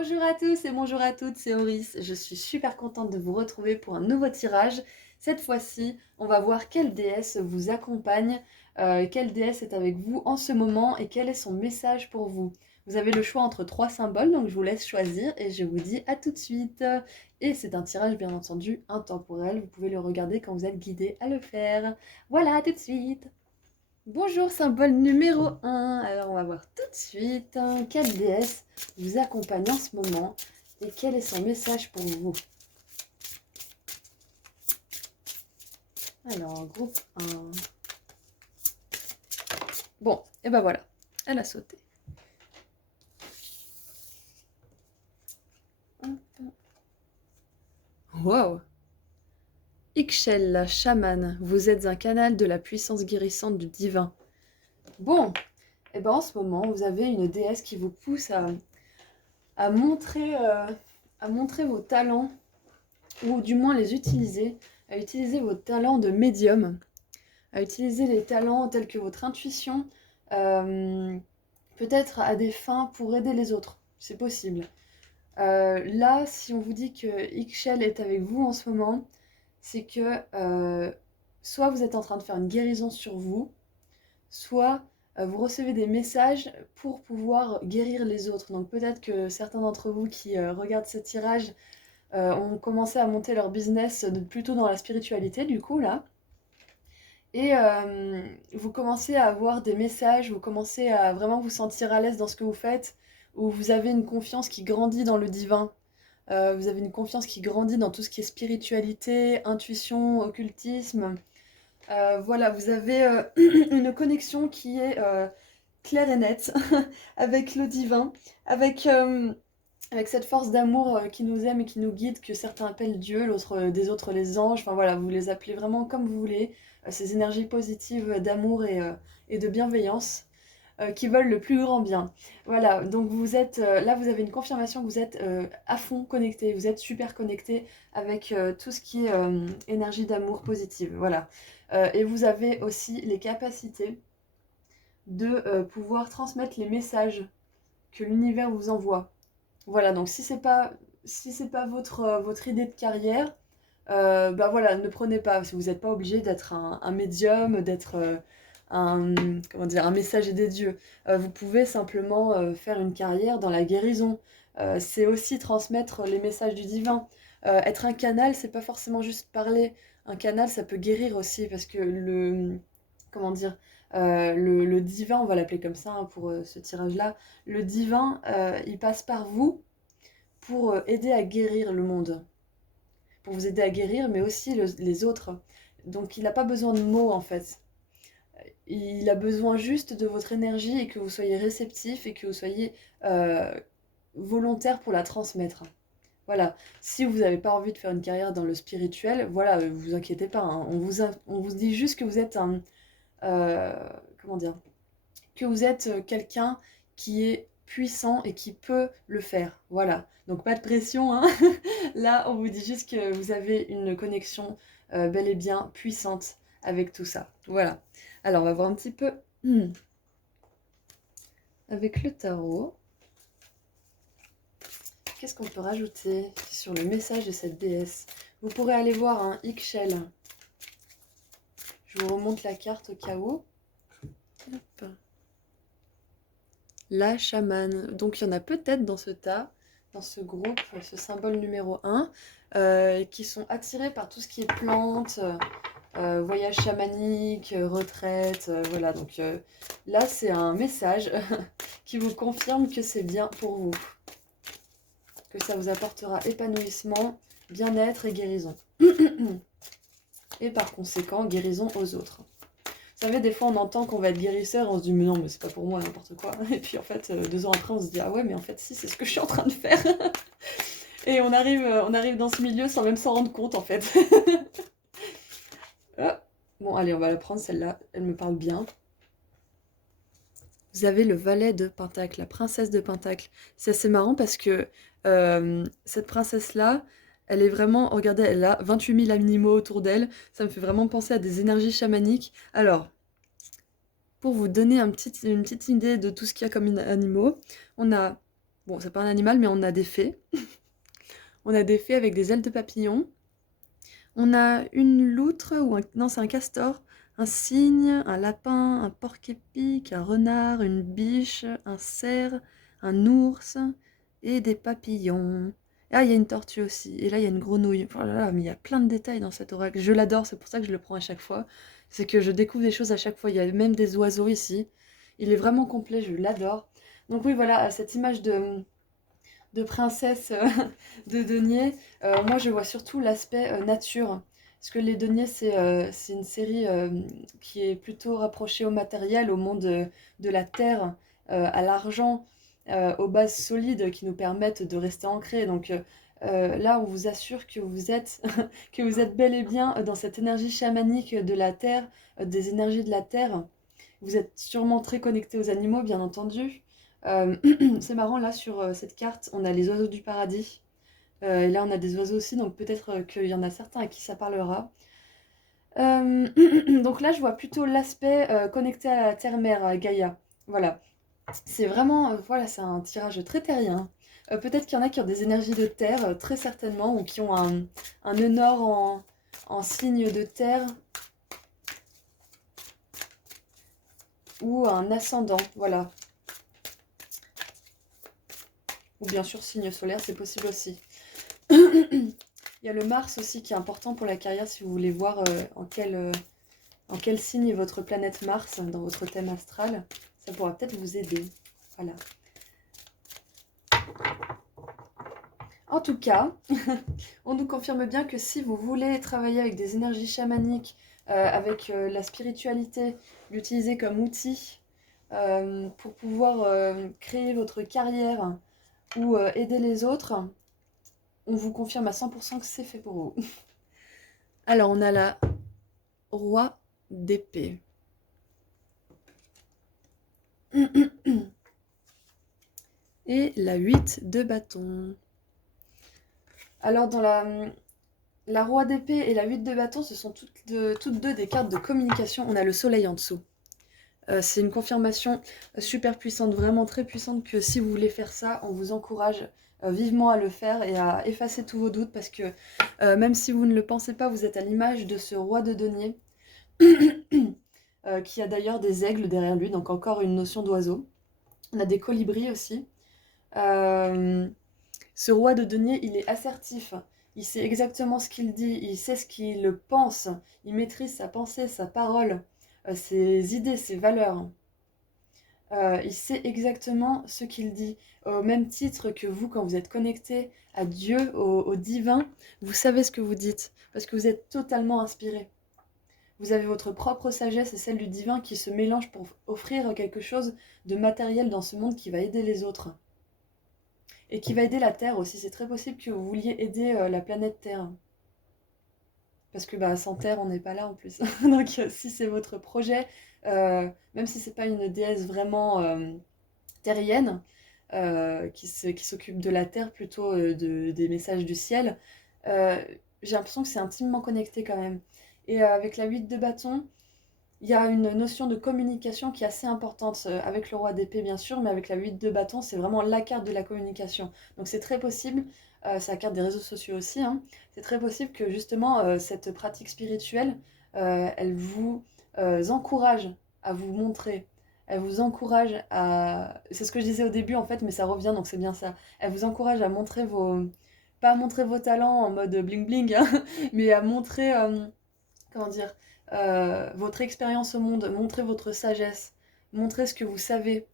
Bonjour à tous et bonjour à toutes, c'est Auris. Je suis super contente de vous retrouver pour un nouveau tirage. Cette fois-ci, on va voir quelle déesse vous accompagne, quelle déesse est avec vous en ce moment et quel est son message pour vous. Vous avez le choix entre trois symboles, donc je vous laisse choisir et je vous dis à tout de suite. Et c'est un tirage bien entendu intemporel, vous pouvez le regarder quand vous êtes guidé à le faire. Voilà, à tout de suite. Bonjour, symbole numéro un. Alors, on va voir tout de suite quelle déesse vous accompagne en ce moment et quel est son message pour vous. Alors, groupe 1. Bon, et ben voilà, elle a sauté. Wow! Ixchel, la chamane, vous êtes un canal de la puissance guérissante du divin. Bon, et ben en ce moment, vous avez une déesse qui vous pousse à montrer, à montrer vos talents, ou du moins les utiliser, à utiliser vos talents de médium, à utiliser les talents tels que votre intuition, euh, peut-être à des fins pour aider les autres, c'est possible. Là, si on vous dit que Ixchel est avec vous en ce moment, c'est que soit vous êtes en train de faire une guérison sur vous, soit vous recevez des messages pour pouvoir guérir les autres. Donc peut-être que certains d'entre vous qui regardent ce tirage ont commencé à monter leur business plutôt dans la spiritualité, du coup, là. Et vous commencez à avoir des messages, vous commencez à vraiment vous sentir à l'aise dans ce que vous faites, où vous avez une confiance qui grandit dans le divin. Vous avez une confiance qui grandit dans tout ce qui est spiritualité, intuition, occultisme. Voilà, vous avez une connexion qui est claire et nette avec le divin, avec, avec cette force d'amour qui nous aime et qui nous guide, que certains appellent Dieu, des autres les anges. Enfin voilà, vous les appelez vraiment comme vous voulez. Ces énergies positives d'amour et de bienveillance qui veulent le plus grand bien. Voilà, donc vous êtes là, vous avez une confirmation que vous êtes à fond connecté, vous êtes super connecté avec tout ce qui est énergie d'amour positive. Voilà. Et vous avez aussi les capacités de pouvoir transmettre les messages que l'univers vous envoie. Voilà, donc si c'est pas votre idée de carrière, bah voilà, ne prenez pas. Vous n'êtes pas obligé d'être un médium, d'être un, comment dire, un messager des dieux. Vous pouvez simplement faire une carrière dans la guérison. C'est aussi transmettre les messages du divin. Être un canal, c'est pas forcément juste parler. Un canal, ça peut guérir aussi parce que comment dire, le divin, on va l'appeler comme ça hein, pour ce tirage-là, le divin, il passe par vous pour aider à guérir le monde, pour vous aider à guérir, mais aussi les autres. Donc il n'a pas besoin de mots en fait. Il a besoin juste de votre énergie et que vous soyez réceptif et que vous soyez euh, volontaire pour la transmettre. Voilà. Si vous n'avez pas envie de faire une carrière dans le spirituel, voilà, vous inquiétez pas. Hein. On vous dit juste que vous êtes un, euh, comment dire, que vous êtes quelqu'un qui est puissant et qui peut le faire. Voilà. Donc pas de pression, hein. Là, on vous dit juste que vous avez une connexion bel et bien puissante avec tout ça. Voilà. Alors, on va voir un petit peu avec le tarot. Qu'est-ce qu'on peut rajouter sur le message de cette déesse? Vous pourrez aller voir un Ixchel. Je vous remonte la carte au cas où. Hop. La chamane. Donc il y en a peut-être dans ce tas, dans ce groupe, ce symbole numéro 1, qui sont attirés par tout ce qui est plantes, voyage chamanique, retraite, voilà. Donc là, c'est un message qui vous confirme que c'est bien pour vous, que ça vous apportera épanouissement, bien-être et guérison. Et par conséquent, guérison aux autres. Vous savez, des fois on entend qu'on va être guérisseur, on se dit mais non, mais c'est pas pour moi, n'importe quoi. Et puis en fait, 2 ans après, on se dit ah ouais, mais en fait, si, c'est ce que je suis en train de faire. Et on arrive dans ce milieu sans même s'en rendre compte en fait. Ah. Bon, allez, on va la prendre celle-là, elle me parle bien. Vous avez le valet de Pentacle, la princesse de Pentacle. C'est assez marrant parce que cette princesse-là, elle est vraiment, regardez, elle a 28 000 animaux autour d'elle. Ça me fait vraiment penser à des énergies chamaniques. Alors, pour vous donner une petite idée de tout ce qu'il y a comme animaux, on a Bon, c'est pas un animal, mais on a des fées. On a des fées avec des ailes de papillon. On a une loutre, non, c'est un castor, un cygne, un lapin, un porc-épic, un renard, une biche, un cerf, un ours et des papillons. Ah, il y a une tortue aussi. Et là, il y a une grenouille. Oh là là, mais il y a plein de détails dans cet oracle. Je l'adore, c'est pour ça que je le prends à chaque fois. C'est que je découvre des choses à chaque fois. Il y a même des oiseaux ici. Il est vraiment complet, je l'adore. Donc oui, voilà, cette image de princesse de denier, moi je vois surtout l'aspect nature. Parce que les deniers, c'est une série qui est plutôt rapprochée au matériel, au monde de la terre, à l'argent, aux bases solides qui nous permettent de rester ancrés. Donc là, on vous assure que vous êtes, que vous êtes bel et bien dans cette énergie chamanique de la terre, des énergies de la terre. Vous êtes sûrement très connecté aux animaux, bien entendu. Euh, c'est marrant, là, sur cette carte, on a les oiseaux du paradis. Et là, on a des oiseaux aussi, donc peut-être qu'il y en a certains à qui ça parlera. Euh, donc là, je vois plutôt l'aspect connecté à la terre-mère, à Gaïa. Voilà. C'est vraiment, voilà, c'est un tirage très terrien. Peut-être qu'il y en a qui ont des énergies de terre, très certainement, ou qui ont un nœud nord en signe de terre, ou un ascendant, voilà. Ou bien sûr, signe solaire, c'est possible aussi. Il y a le Mars aussi qui est important pour la carrière si vous voulez voir en quel signe est votre planète Mars dans votre thème astral. Ça pourra peut-être vous aider. Voilà. En tout cas, on nous confirme bien que si vous voulez travailler avec des énergies chamaniques, avec la spiritualité, l'utiliser comme outil pour pouvoir créer votre carrière ou aider les autres, on vous confirme à 100% que c'est fait pour vous. Alors, on a la roi d'épée. Et la 8 de bâton. Alors, dans la roi d'épée et la 8 de bâton, ce sont toutes deux des cartes de communication. On a le soleil en dessous. C'est une confirmation super puissante, vraiment très puissante, que si vous voulez faire ça, on vous encourage vivement à le faire et à effacer tous vos doutes, parce que même si vous ne le pensez pas, vous êtes à l'image de ce roi de denier, qui a d'ailleurs des aigles derrière lui, donc encore une notion d'oiseau. On a des colibris aussi. Ce roi de denier, il est assertif. Il sait exactement ce qu'il dit, il sait ce qu'il pense, il maîtrise sa pensée, sa parole, ses idées, ses valeurs. Il sait exactement ce qu'il dit. Au même titre que vous, quand vous êtes connecté à Dieu, au divin, vous savez ce que vous dites, parce que vous êtes totalement inspiré. Vous avez votre propre sagesse et celle du divin qui se mélangent pour offrir quelque chose de matériel dans ce monde qui va aider les autres. Et qui va aider la Terre aussi. C'est très possible que vous vouliez aider la planète Terre. Parce que sans Terre, on n'est pas là en plus. Donc si c'est votre projet, même si c'est pas une déesse vraiment terrienne, qui s'occupe de la Terre plutôt des messages du ciel, euh, j'ai l'impression que c'est intimement connecté quand même. Et avec la 8 de bâton, il y a une notion de communication qui est assez importante, avec le roi d'épée bien sûr, mais avec la 8 de bâton, c'est vraiment la carte de la communication. Donc c'est très possible, c'est la carte des réseaux sociaux aussi, hein, c'est très possible que justement cette pratique spirituelle, elle vous encourage à vous montrer, elle vous encourage à... C'est ce que je disais au début en fait, mais ça revient, donc c'est bien ça. Elle vous encourage à montrer vos... Pas à montrer vos talents en mode bling bling, hein, mais à montrer... comment dire, votre expérience au monde, montrez votre sagesse, montrez ce que vous savez.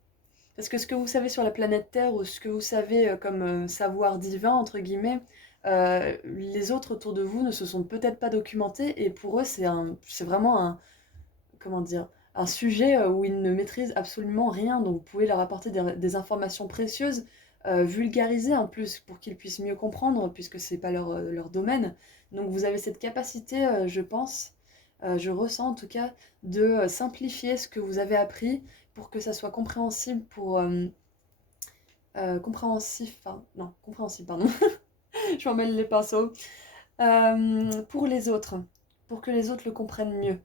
Parce que ce que vous savez sur la planète Terre ou ce que vous savez comme savoir divin, entre guillemets, les autres autour de vous ne se sont peut-être pas documentés et pour eux c'est vraiment comment dire, un sujet où ils ne maîtrisent absolument rien. Donc vous pouvez leur apporter des informations précieuses, vulgarisées en plus pour qu'ils puissent mieux comprendre puisque c'est pas leur domaine. Donc vous avez cette capacité, je pense, je ressens en tout cas, de simplifier ce que vous avez appris pour que ça soit compréhensible pour... compréhensif, enfin, non, compréhensible, pardon. Je m'en mêle les pinceaux. Pour les autres, pour que les autres le comprennent mieux.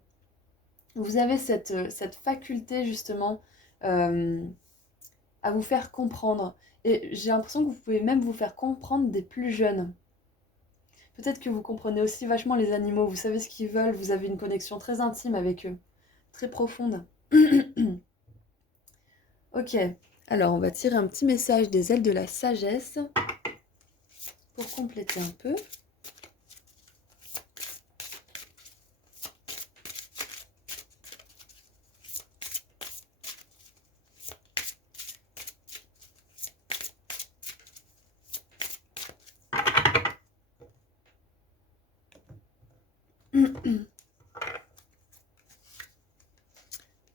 Vous avez cette faculté justement à vous faire comprendre Et j'ai l'impression que vous pouvez même vous faire comprendre des plus jeunes. Peut-être que vous comprenez aussi vachement les animaux, vous savez ce qu'ils veulent, vous avez une connexion très intime avec eux, très profonde. Ok, alors on va tirer un petit message des ailes de la sagesse pour compléter un peu.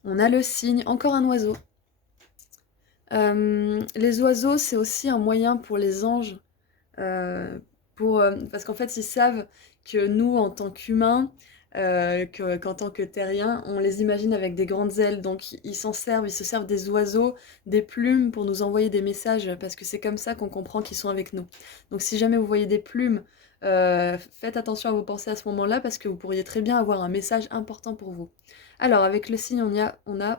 On a le signe, encore un oiseau. Les oiseaux, c'est aussi un moyen pour les anges, parce qu'en fait, ils savent que nous, en tant qu'humains, qu'en tant que terriens, on les imagine avec des grandes ailes, donc ils s'en servent, ils se servent des oiseaux, des plumes pour nous envoyer des messages, parce que c'est comme ça qu'on comprend qu'ils sont avec nous. Donc si jamais vous voyez des plumes, faites attention à vos pensées à ce moment-là, parce que vous pourriez très bien avoir un message important pour vous. Alors, avec le signe,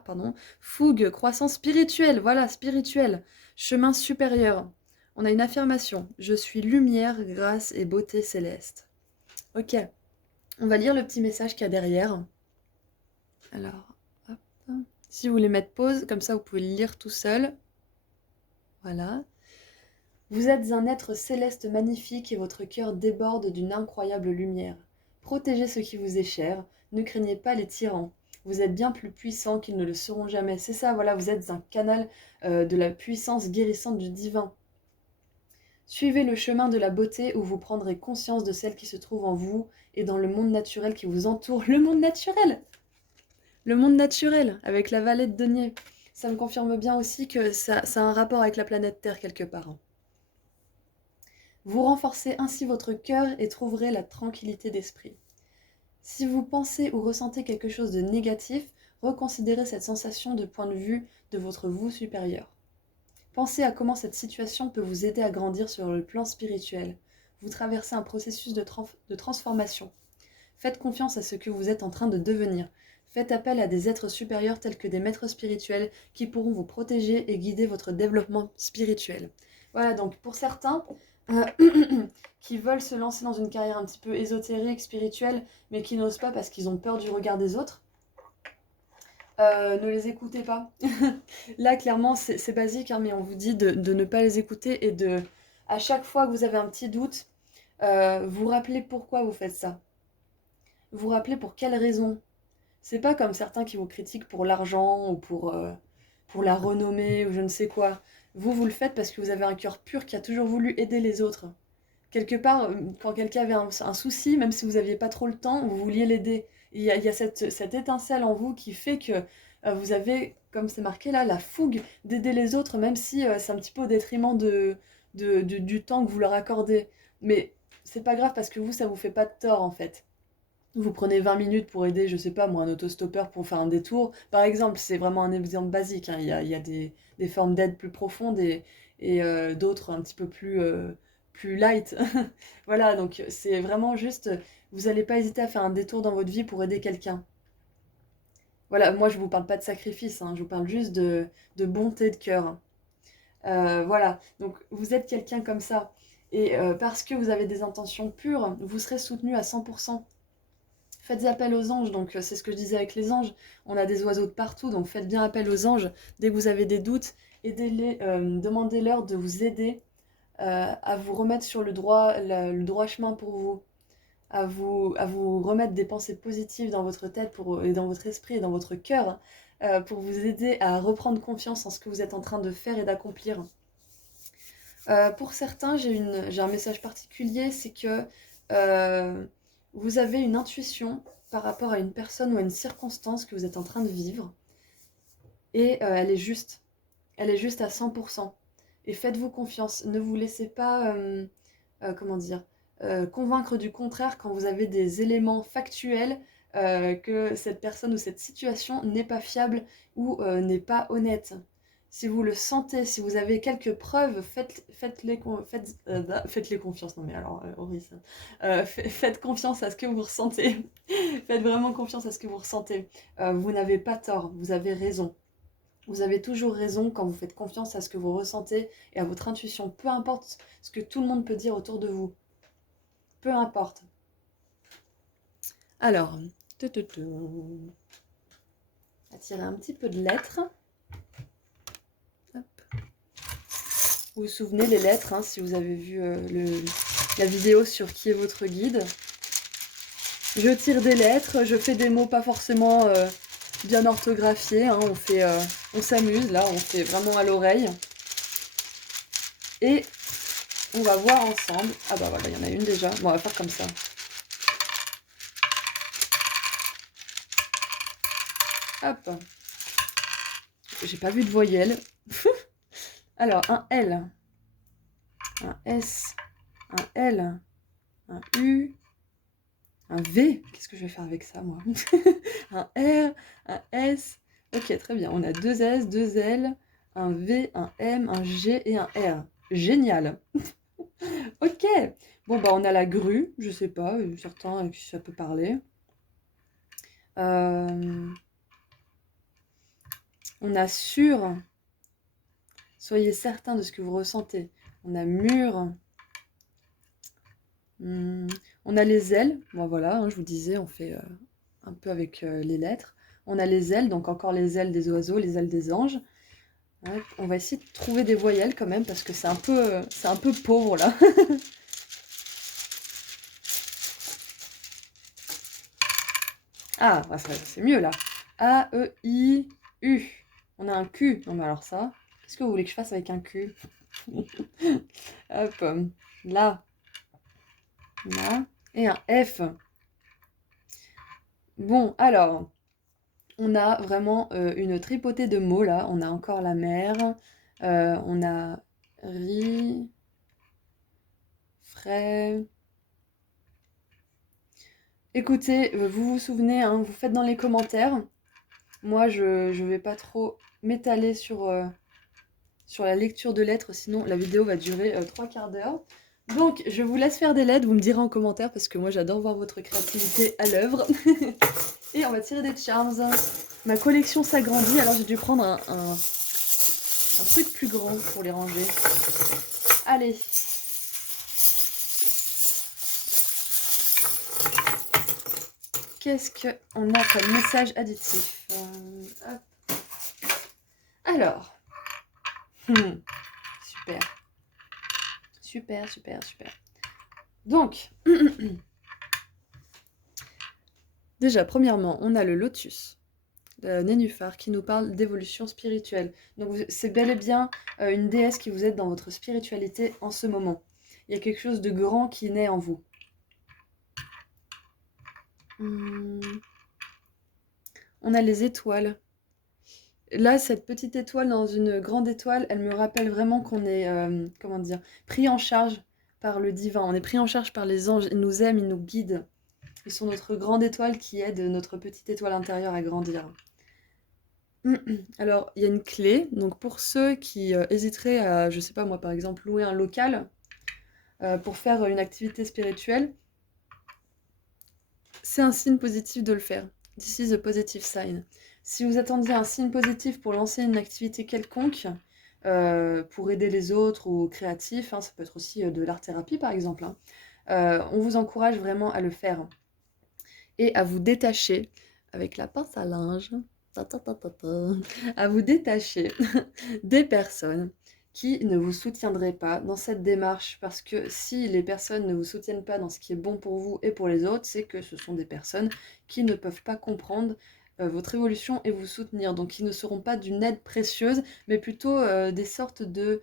pardon, fougue, croissance spirituelle, voilà, spirituelle, chemin supérieur. On a une affirmation, je suis lumière, grâce et beauté céleste. Ok, on va lire le petit message qu'il y a derrière. Alors, hop. Si vous voulez mettre pause, comme ça vous pouvez le lire tout seul. Voilà. Vous êtes un être céleste magnifique et votre cœur déborde d'une incroyable lumière. Protégez ce qui vous est cher, ne craignez pas les tyrans. Vous êtes bien plus puissant qu'ils ne le seront jamais. C'est ça, voilà, vous êtes un canal de la puissance guérissante du divin. Suivez le chemin de la beauté où vous prendrez conscience de celle qui se trouve en vous et dans le monde naturel qui vous entoure. Le monde naturel! Le monde naturel, avec la vallée de Denier. Ça me confirme bien aussi que ça a un rapport avec la planète Terre quelque part. Vous renforcez ainsi votre cœur et trouverez la tranquillité d'esprit. Si vous pensez ou ressentez quelque chose de négatif, reconsidérez cette sensation de point de vue de votre vous supérieur. Pensez à comment cette situation peut vous aider à grandir sur le plan spirituel. Vous traversez un processus de transformation. Faites confiance à ce que vous êtes en train de devenir. Faites appel à des êtres supérieurs tels que des maîtres spirituels qui pourront vous protéger et guider votre développement spirituel. Voilà, donc pour certains qui veulent se lancer dans une carrière un petit peu ésotérique, spirituelle, mais qui n'osent pas parce qu'ils ont peur du regard des autres, ne les écoutez pas. Là, clairement, c'est basique, hein, mais on vous dit de ne pas les écouter et de, à chaque fois que vous avez un petit doute, vous rappelez pourquoi vous faites ça. Vous rappelez pour quelle raison. C'est pas comme certains qui vous critiquent pour l'argent ou pour la renommée ou je ne sais quoi. Vous le faites parce que vous avez un cœur pur qui a toujours voulu aider les autres. Quelque part, quand quelqu'un avait un souci, même si vous n'aviez pas trop le temps, vous vouliez l'aider. Il y a cette étincelle en vous qui fait que vous avez, comme c'est marqué là, la fougue d'aider les autres, même si c'est un petit peu au détriment du temps que vous leur accordez. Mais c'est pas grave parce que vous, ça vous fait pas de tort en fait. Vous prenez 20 minutes pour aider, je sais pas moi, un autostoppeur pour faire un détour. Par exemple, c'est vraiment un exemple basique, hein. Il y a des formes d'aide plus profondes et d'autres un petit peu plus light. Voilà, donc c'est vraiment juste, vous n'allez pas hésiter à faire un détour dans votre vie pour aider quelqu'un. Voilà, moi je vous parle pas de sacrifice, hein, je vous parle juste de bonté de cœur. Voilà, donc vous êtes quelqu'un comme ça. Et parce que vous avez des intentions pures, vous serez soutenu à 100%. Faites appel aux anges, donc c'est ce que je disais avec les anges. On a des oiseaux de partout, donc faites bien appel aux anges. Dès que vous avez des doutes, aidez-les, demandez-leur de vous aider à vous remettre sur le droit chemin pour vous, à vous remettre des pensées positives dans votre tête et dans votre esprit et dans votre cœur pour vous aider à reprendre confiance en ce que vous êtes en train de faire et d'accomplir. Pour certains, j'ai un message particulier, c'est que vous avez une intuition par rapport à une personne ou à une circonstance que vous êtes en train de vivre et elle est juste. Elle est juste à 100%. Et faites-vous confiance. Ne vous laissez pas, comment dire, convaincre du contraire quand vous avez des éléments factuels que cette personne ou cette situation n'est pas fiable ou n'est pas honnête. Si vous le sentez, si vous avez quelques preuves, faites-les confiance. Non mais alors, horrible ça. Faites confiance à ce que vous ressentez. Faites vraiment confiance à ce que vous ressentez. Vous n'avez pas tort, vous avez raison. Vous avez toujours raison quand vous faites confiance à ce que vous ressentez et à votre intuition, peu importe ce que tout le monde peut dire autour de vous. Peu importe. Alors, on va tirer un petit peu de lettres. Hop. Vous vous souvenez les lettres, hein, si vous avez vu la vidéo sur qui est votre guide. Je tire des lettres, je fais des mots pas forcément bien orthographiés, hein, on s'amuse là, on fait vraiment à l'oreille. Et on va voir ensemble. Ah bah voilà, il y en a une déjà. Bon, on va faire comme ça. Hop. J'ai pas vu de voyelle. Alors, un L, un S, un L, un U, un V. Qu'est-ce que je vais faire avec ça, moi? Un R, un S. Ok, très bien. On a deux S, deux L, un V, un M, un G et un R. Génial. Ok. Bon, bah, on a la grue. Je sais pas, certains avec qui ça peut parler. On a sur. Soyez certain de ce que vous ressentez. On a mur. On a les ailes. Bon, voilà, hein, je vous disais, on fait un peu avec les lettres. On a les ailes, donc encore les ailes des oiseaux, les ailes des anges. Ouais, on va essayer de trouver des voyelles quand même, parce que c'est un peu pauvre là. Ah, bah, c'est mieux là. A, E, I, U. On a un Q. Non mais alors ça, qu'est-ce que vous voulez que je fasse avec un Q? Hop, là, là, et un F. Bon, alors, on a vraiment une tripotée de mots là. On a encore la mer, on a riz, frais. Écoutez, vous vous souvenez, hein, vous faites dans les commentaires. Moi, je vais pas trop m'étaler sur la lecture de lettres, sinon la vidéo va durer 3 quarts d'heure. Donc, je vous laisse faire des lettres, vous me direz en commentaire, parce que moi j'adore voir votre créativité à l'œuvre. Et on va tirer des charms. Ma collection s'agrandit, alors j'ai dû prendre un truc plus grand pour les ranger. Allez. Qu'est-ce qu'on a comme message additif? Alors. Super. Super, super, super. Donc, déjà, premièrement, on a le lotus, le nénuphar, qui nous parle d'évolution spirituelle. Donc, c'est bel et bien une déesse qui vous aide dans votre spiritualité en ce moment. Il y a quelque chose de grand qui naît en vous. On a les étoiles. Là, cette petite étoile dans une grande étoile, elle me rappelle vraiment qu'on est, comment dire, pris en charge par le divin. On est pris en charge par les anges. Ils nous aiment, ils nous guident. Ils sont notre grande étoile qui aide notre petite étoile intérieure à grandir. Alors, il y a une clé. Donc, pour ceux qui hésiteraient à, je sais pas moi, par exemple, louer un local pour faire une activité spirituelle, c'est un signe positif de le faire. This is a positive sign. Si vous attendiez un signe positif pour lancer une activité quelconque, pour aider les autres ou créatif, hein, ça peut être aussi de l'art-thérapie par exemple, hein, on vous encourage vraiment à le faire et à vous détacher avec la pince à linge, à vous détacher des personnes qui ne vous soutiendraient pas dans cette démarche, parce que si les personnes ne vous soutiennent pas dans ce qui est bon pour vous et pour les autres, c'est que ce sont des personnes qui ne peuvent pas comprendre votre évolution et vous soutenir, donc qui ne seront pas d'une aide précieuse, mais plutôt des sortes de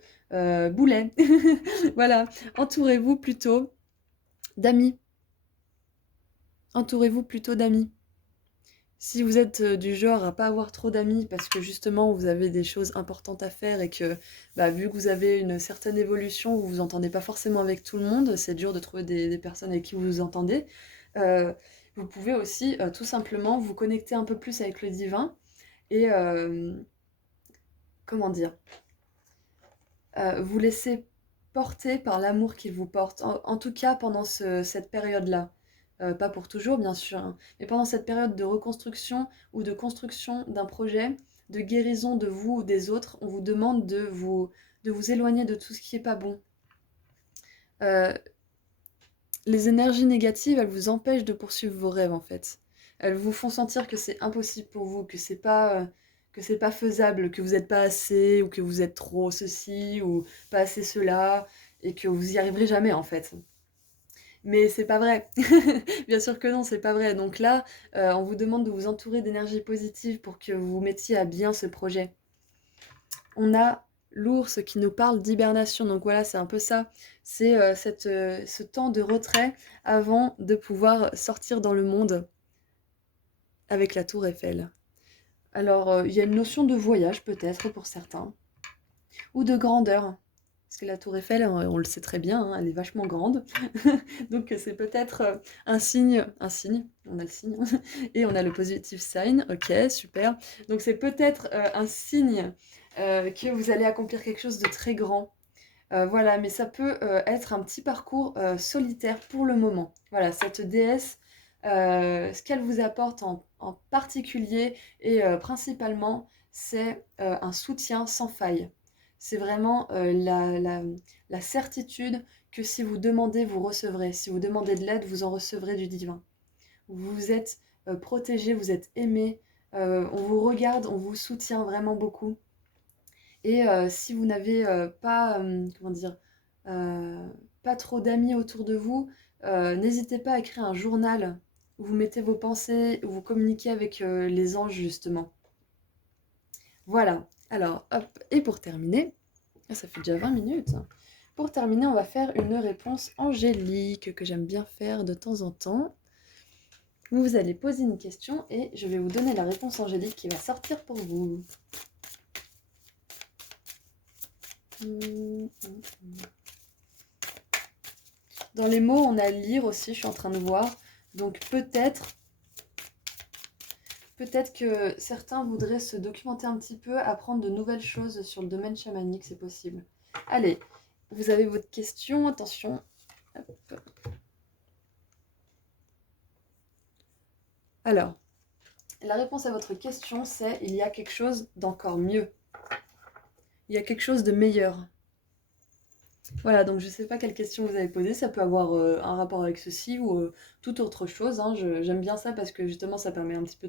boulets. Voilà, entourez-vous plutôt d'amis. Entourez-vous plutôt d'amis. Si vous êtes du genre à pas avoir trop d'amis parce que justement vous avez des choses importantes à faire et que bah, vu que vous avez une certaine évolution, vous vous entendez pas forcément avec tout le monde, c'est dur de trouver des personnes avec qui vous vous entendez, euh, vous pouvez aussi tout simplement vous connecter un peu plus avec le divin et comment dire, vous laisser porter par l'amour qu'il vous porte, en tout cas pendant cette période-là. Pas pour toujours, bien sûr, hein, mais pendant cette période de reconstruction ou de construction d'un projet, de guérison de vous ou des autres, on vous demande de vous éloigner de tout ce qui n'est pas bon. Les énergies négatives, elles vous empêchent de poursuivre vos rêves en fait. Elles vous font sentir que c'est impossible pour vous, que c'est pas faisable, que vous n'êtes pas assez, ou que vous êtes trop ceci, ou pas assez cela, et que vous y arriverez jamais en fait. Mais c'est pas vrai. Bien sûr que non, c'est pas vrai. Donc là, on vous demande de vous entourer d'énergie positive pour que vous mettiez à bien ce projet. On a l'ours qui nous parle d'hibernation. Donc voilà, c'est un peu ça. C'est ce temps de retrait avant de pouvoir sortir dans le monde avec la tour Eiffel. Alors, il y a une notion de voyage peut-être pour certains, ou de grandeur. Parce que la tour Eiffel, on le sait très bien, hein, elle est vachement grande. Donc c'est peut-être un signe, on a le signe, et on a le positive sign, ok, super. Donc c'est peut-être un signe que vous allez accomplir quelque chose de très grand. Voilà, mais ça peut être un petit parcours solitaire pour le moment. Voilà, cette déesse, ce qu'elle vous apporte en particulier et principalement, c'est un soutien sans faille. C'est vraiment la certitude que si vous demandez, vous recevrez. Si vous demandez de l'aide, vous en recevrez du divin. Vous êtes protégé, vous êtes aimé, on vous regarde, on vous soutient vraiment beaucoup. Et si vous n'avez pas, comment dire, euh, pas trop d'amis autour de vous, n'hésitez pas à écrire un journal où vous mettez vos pensées, où vous communiquez avec les anges justement. Voilà, alors hop, et pour terminer, ça fait déjà 20 minutes. Pour terminer, on va faire une réponse angélique que j'aime bien faire de temps en temps. Vous allez poser une question et je vais vous donner la réponse angélique qui va sortir pour vous. Dans les mots, on a lire aussi, je suis en train de voir. Donc peut-être que certains voudraient se documenter un petit peu, apprendre de nouvelles choses sur le domaine chamanique, c'est possible. Allez, vous avez votre question, attention. Hop. Alors, la réponse à votre question, c'est il y a quelque chose d'encore mieux. Il y a quelque chose de meilleur. Voilà, donc je ne sais pas quelle question vous avez posée, ça peut avoir un rapport avec ceci ou toute autre chose. Hein. J'aime bien ça parce que justement ça permet un petit peu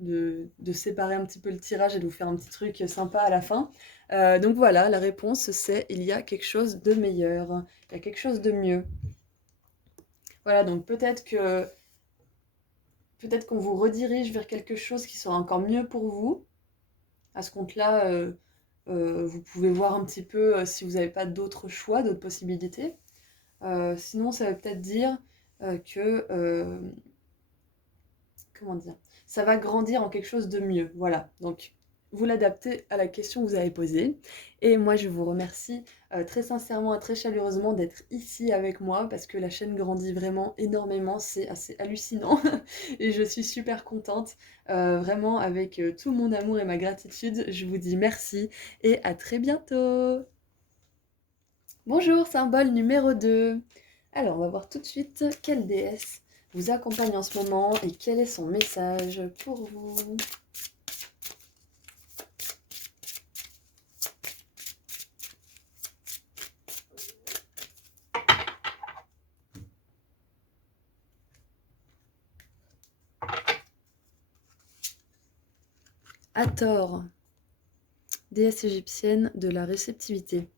de séparer un petit peu le tirage et de vous faire un petit truc sympa à la fin. Donc voilà, la réponse c'est il y a quelque chose de meilleur, il y a quelque chose de mieux. Voilà, donc peut-être qu'on vous redirige vers quelque chose qui sera encore mieux pour vous. À ce compte-là, vous pouvez voir un petit peu si vous n'avez pas d'autres choix, d'autres possibilités. Sinon, ça veut peut-être dire que, comment dire, ça va grandir en quelque chose de mieux. Voilà, donc vous l'adaptez à la question que vous avez posée. Et moi, je vous remercie très sincèrement et très chaleureusement d'être ici avec moi parce que la chaîne grandit vraiment énormément, c'est assez hallucinant. Et je suis super contente, vraiment avec tout mon amour et ma gratitude. Je vous dis merci et à très bientôt. Bonjour, symbole numéro 2. Alors, on va voir tout de suite quelle déesse vous accompagne en ce moment et quel est son message pour vous. Hathor, déesse égyptienne de la réceptivité.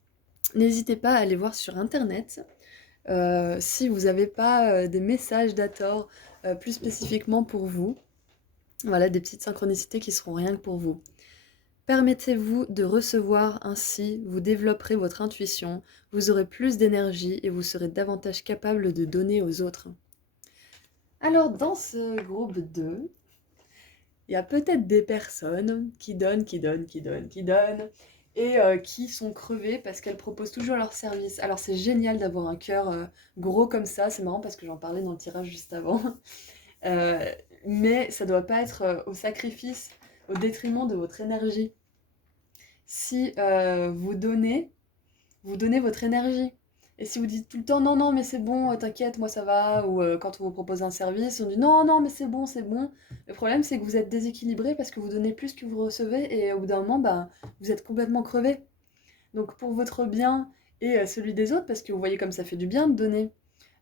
N'hésitez pas à aller voir sur internet si vous n'avez pas des messages d'Hathor plus spécifiquement pour vous. Voilà, des petites synchronicités qui seront rien que pour vous. Permettez-vous de recevoir, ainsi vous développerez votre intuition, vous aurez plus d'énergie et vous serez davantage capable de donner aux autres. Alors dans ce groupe 2, il y a peut-être des personnes qui donnent et qui sont crevées parce qu'elles proposent toujours leur service. Alors c'est génial d'avoir un cœur gros comme ça, c'est marrant parce que j'en parlais dans le tirage juste avant. Mais ça doit pas être au sacrifice, au détriment de votre énergie. Si vous donnez votre énergie. Et si vous dites tout le temps non, non, mais c'est bon, t'inquiète, moi ça va, ou quand on vous propose un service, on dit non, non, mais c'est bon, c'est bon. Le problème, c'est que vous êtes déséquilibré parce que vous donnez plus que vous recevez et au bout d'un moment, bah, vous êtes complètement crevé. Donc pour votre bien et celui des autres, parce que vous voyez comme ça fait du bien de donner,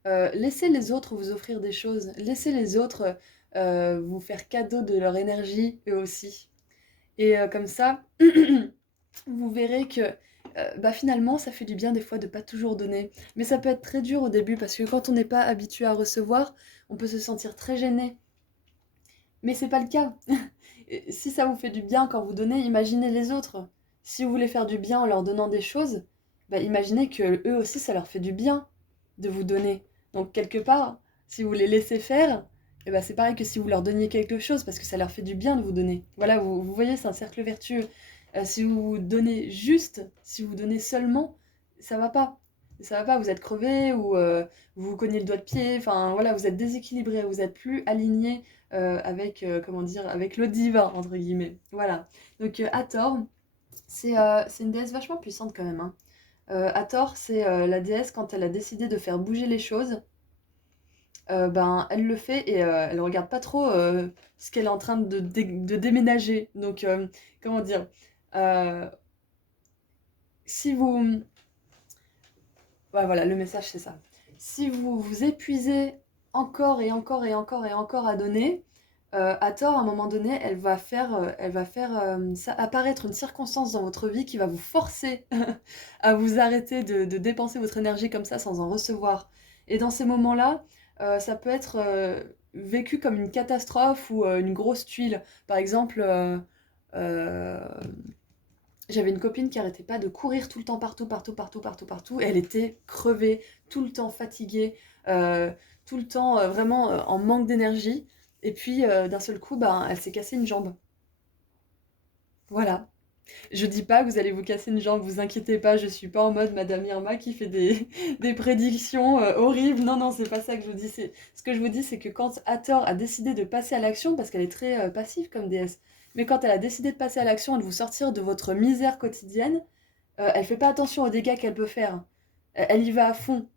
laissez les autres vous offrir des choses, laissez les autres vous faire cadeau de leur énergie eux aussi. Et comme ça, vous verrez que bah, finalement, ça fait du bien des fois de pas toujours donner. Mais ça peut être très dur au début parce que quand on n'est pas habitué à recevoir, on peut se sentir très gêné. Mais c'est pas le cas. Et si ça vous fait du bien quand vous donnez, imaginez les autres. Si vous voulez faire du bien en leur donnant des choses, bah, imaginez que eux aussi ça leur fait du bien de vous donner. Donc quelque part, si vous les laissez faire, eh ben, c'est pareil que si vous leur donniez quelque chose parce que ça leur fait du bien de vous donner. Voilà, vous voyez, c'est un cercle vertueux. Si vous donnez juste, si vous donnez seulement, ça va pas. Ça va pas, vous êtes crevé ou vous vous cognez le doigt de pied, enfin voilà, vous êtes déséquilibré, vous êtes plus aligné avec, comment dire, avec le divin, entre guillemets. Voilà. Donc Hathor, c'est une déesse vachement puissante quand même, hein. Hathor, c'est la déesse quand elle a décidé de faire bouger les choses, ben elle le fait et elle regarde pas trop ce qu'elle est en train de déménager. Donc comment dire, euh, si vous, ouais, voilà, le message c'est ça. Si vous vous épuisez encore et encore et encore et encore à donner, à tort, à un moment donné, elle va faire apparaître une circonstance dans votre vie qui va vous forcer à vous arrêter de dépenser votre énergie comme ça sans en recevoir. Et dans ces moments-là, ça peut être vécu comme une catastrophe ou une grosse tuile. Par exemple, euh, j'avais une copine qui arrêtait pas de courir tout le temps partout, partout, partout, partout, partout, et elle était crevée, tout le temps fatiguée, euh, tout le temps vraiment en manque d'énergie. Et puis d'un seul coup, ben, elle s'est cassée une jambe. Voilà. Je dis pas que vous allez vous casser une jambe, vous inquiétez pas, je suis pas en mode Madame Irma qui fait des, des prédictions horribles. Non, non, c'est pas ça que je vous dis. Ce que je vous dis, c'est que quand Hathor a décidé de passer à l'action, parce qu'elle est très passive comme déesse, mais quand elle a décidé de passer à l'action et de vous sortir de votre misère quotidienne, elle fait pas attention aux dégâts qu'elle peut faire. Elle y va à fond.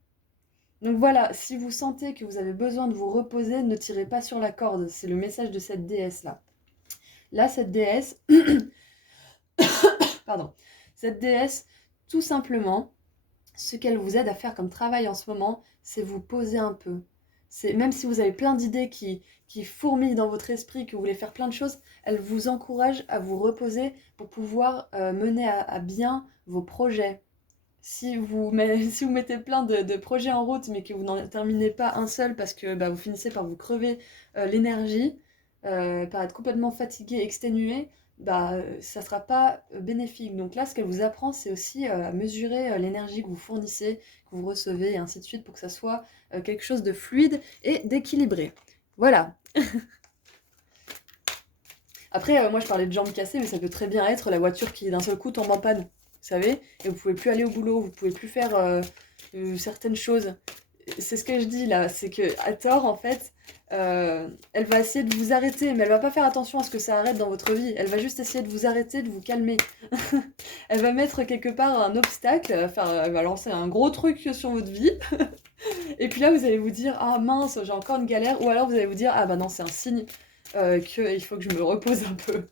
Donc voilà, si vous sentez que vous avez besoin de vous reposer, ne tirez pas sur la corde. C'est le message de cette déesse-là. Là, cette déesse, pardon, cette déesse, tout simplement, ce qu'elle vous aide à faire comme travail en ce moment, c'est vous poser un peu. C'est, même si vous avez plein d'idées qui fourmillent dans votre esprit, que vous voulez faire plein de choses, elle vous encourage à vous reposer pour pouvoir mener à bien vos projets. Si vous mettez plein de projets en route, mais que vous n'en terminez pas un seul parce que bah, vous finissez par vous crever l'énergie, par être complètement fatigué, exténué, bah, ça ne sera pas bénéfique. Donc là, ce qu'elle vous apprend, c'est aussi à mesurer l'énergie que vous fournissez, que vous recevez, et ainsi de suite, pour que ça soit quelque chose de fluide et d'équilibré. Voilà. Après, moi je parlais de jambes cassées, mais ça peut très bien être la voiture qui d'un seul coup tombe en panne, vous savez, et vous pouvez plus aller au boulot, vous pouvez plus faire certaines choses. C'est ce que je dis là, c'est que à tort en fait, elle va essayer de vous arrêter, mais elle va pas faire attention à ce que ça arrête dans votre vie. Elle va juste essayer de vous arrêter, de vous calmer. Elle va mettre quelque part un obstacle, enfin, elle va lancer un gros truc sur votre vie. Et puis là, vous allez vous dire, ah mince, j'ai encore une galère. Ou alors vous allez vous dire, ah bah non, c'est un signe qu'il faut que je me repose un peu.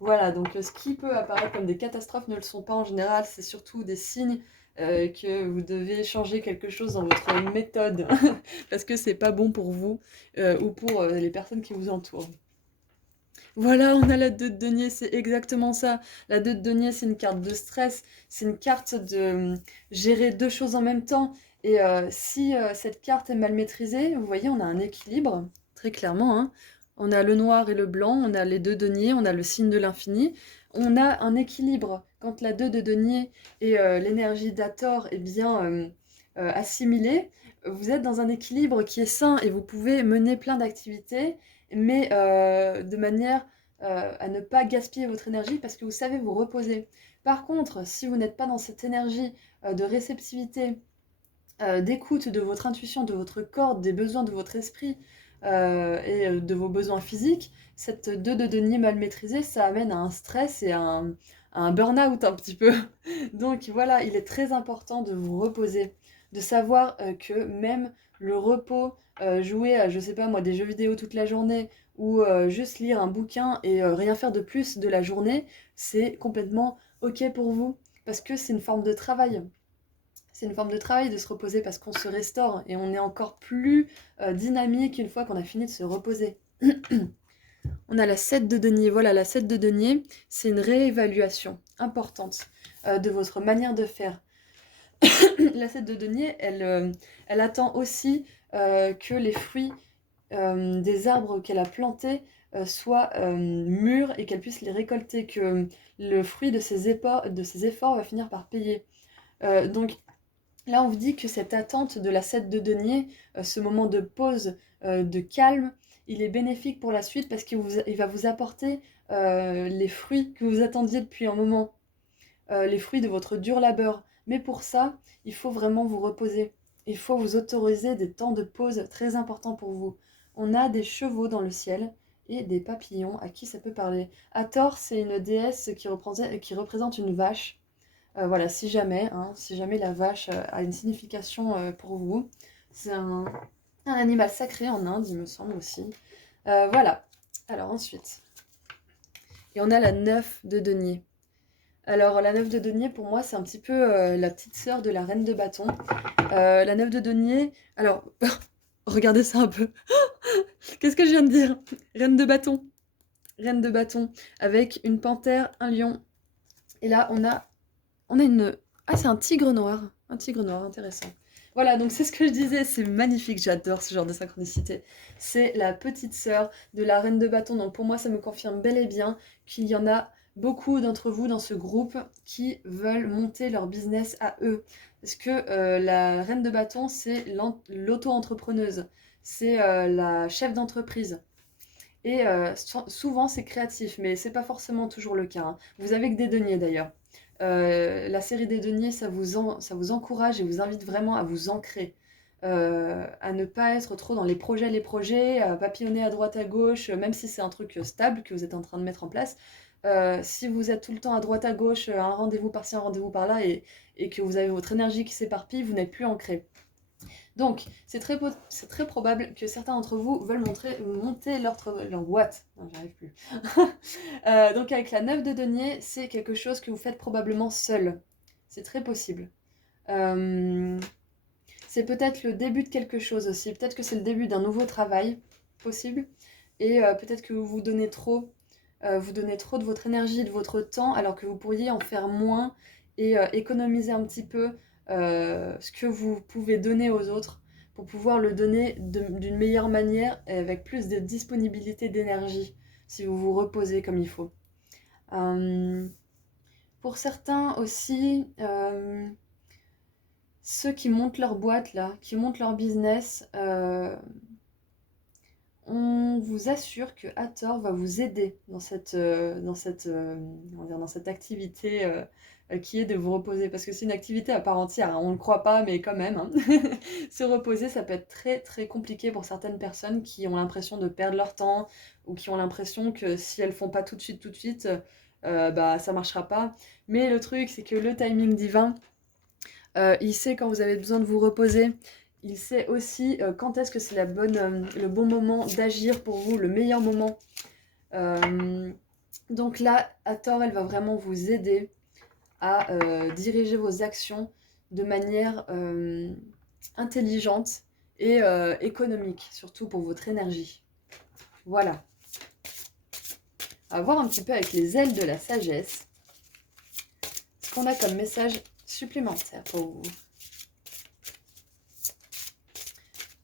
Voilà, donc ce qui peut apparaître comme des catastrophes ne le sont pas en général, c'est surtout des signes que vous devez changer quelque chose dans votre méthode parce que c'est pas bon pour vous ou pour les personnes qui vous entourent. Voilà, on a la 2 de denier, c'est exactement ça. La 2 de denier, c'est une carte de stress, c'est une carte de gérer deux choses en même temps. Et si cette carte est mal maîtrisée, vous voyez, on a un équilibre, très clairement, hein. On a le noir et le blanc, on a les 2 deniers, on a le signe de l'infini. On a un équilibre quand la 2 de denier et l'énergie d'Hathor est bien assimilée. Vous êtes dans un équilibre qui est sain et vous pouvez mener plein d'activités mais de manière à ne pas gaspiller votre énergie parce que vous savez vous reposer. Par contre, si vous n'êtes pas dans cette énergie de réceptivité, d'écoute de votre intuition, de votre corps, des besoins de votre esprit et de vos besoins physiques, cette 2 de denier mal maîtrisée, ça amène à un stress et à un burn-out un petit peu. Donc voilà, il est très important de vous reposer, de savoir que même le repos, jouer à, je sais pas moi, des jeux vidéo toute la journée ou juste lire un bouquin et rien faire de plus de la journée, c'est complètement OK pour vous parce que c'est une forme de travail. C'est une forme de travail de se reposer parce qu'on se restaure et on est encore plus dynamique une fois qu'on a fini de se reposer. On a la 7 de denier. Voilà, la 7 de denier, c'est une réévaluation importante de votre manière de faire. La 7 de denier, elle attend aussi que les fruits des arbres qu'elle a plantés soient mûrs et qu'elle puisse les récolter, que le fruit de ses efforts va finir par payer. Donc là, on vous dit que cette attente de la 7 de denier, ce moment de pause, de calme, il est bénéfique pour la suite parce qu'il va vous apporter les fruits que vous attendiez depuis un moment, les fruits de votre dur labeur. Mais pour ça, il faut vraiment vous reposer. Il faut vous autoriser des temps de pause très importants pour vous. On a des chevaux dans le ciel et des papillons à qui ça peut parler. Hathor, c'est une déesse qui représente une vache. Voilà, si jamais la vache a une signification pour vous, c'est un animal sacré en Inde, il me semble aussi. Voilà, alors ensuite, et on a la 9 de denier. Alors la 9 de denier, pour moi, c'est un petit peu la petite sœur de la reine de bâton. La 9 de denier, alors, regardez ça un peu. Qu'est-ce que je viens de dire? Reine de bâton. Reine de bâton, avec une panthère, un lion. Et là, on a une... Ah, c'est un tigre noir. Un tigre noir, intéressant. Voilà, donc c'est ce que je disais, c'est magnifique, j'adore ce genre de synchronicité. C'est la petite sœur de la reine de bâton, donc pour moi ça me confirme bel et bien qu'il y en a beaucoup d'entre vous dans ce groupe qui veulent monter leur business à eux. Parce que la reine de bâton, c'est l'auto-entrepreneuse, c'est la chef d'entreprise. Et souvent c'est créatif, mais c'est pas forcément toujours le cas, hein. Vous avez que des deniers d'ailleurs. La série des deniers, ça vous encourage et vous invite vraiment à vous ancrer, à ne pas être trop dans les projets, à papillonner à droite à gauche, même si c'est un truc stable que vous êtes en train de mettre en place. Si vous êtes tout le temps à droite à gauche, un rendez-vous par-ci, un rendez-vous par-là, et que vous avez votre énergie qui s'éparpille, vous n'êtes plus ancré. Donc, c'est très probable que certains d'entre vous veulent monter leur boîte. Non, j'arrive plus. Donc, avec la 9 de denier, c'est quelque chose que vous faites probablement seul. C'est très possible. C'est peut-être le début de quelque chose aussi. Peut-être que c'est le début d'un nouveau travail possible. Et peut-être que vous donnez trop de votre énergie et de votre temps alors que vous pourriez en faire moins et économiser un petit peu ce que vous pouvez donner aux autres pour pouvoir le donner d'une meilleure manière et avec plus de disponibilité d'énergie si vous vous reposez comme il faut. Pour certains aussi, ceux qui montent leur boîte là, qui montent leur business, on vous assure que Hathor va vous aider dans dans cette activité qui est de vous reposer. Parce que c'est une activité à part entière, hein, on ne le croit pas, mais quand même, hein. Se reposer, ça peut être très très compliqué pour certaines personnes qui ont l'impression de perdre leur temps ou qui ont l'impression que si elles font pas tout de suite, bah ça marchera pas. Mais le truc, c'est que le timing divin, il sait quand vous avez besoin de vous reposer. Il sait aussi quand est-ce que c'est le bon moment d'agir pour vous, le meilleur moment. Donc là, Hathor, elle va vraiment vous aider à diriger vos actions de manière intelligente et économique, surtout pour votre énergie. Voilà. On va voir un petit peu avec les ailes de la sagesse ce qu'on a comme message supplémentaire pour vous.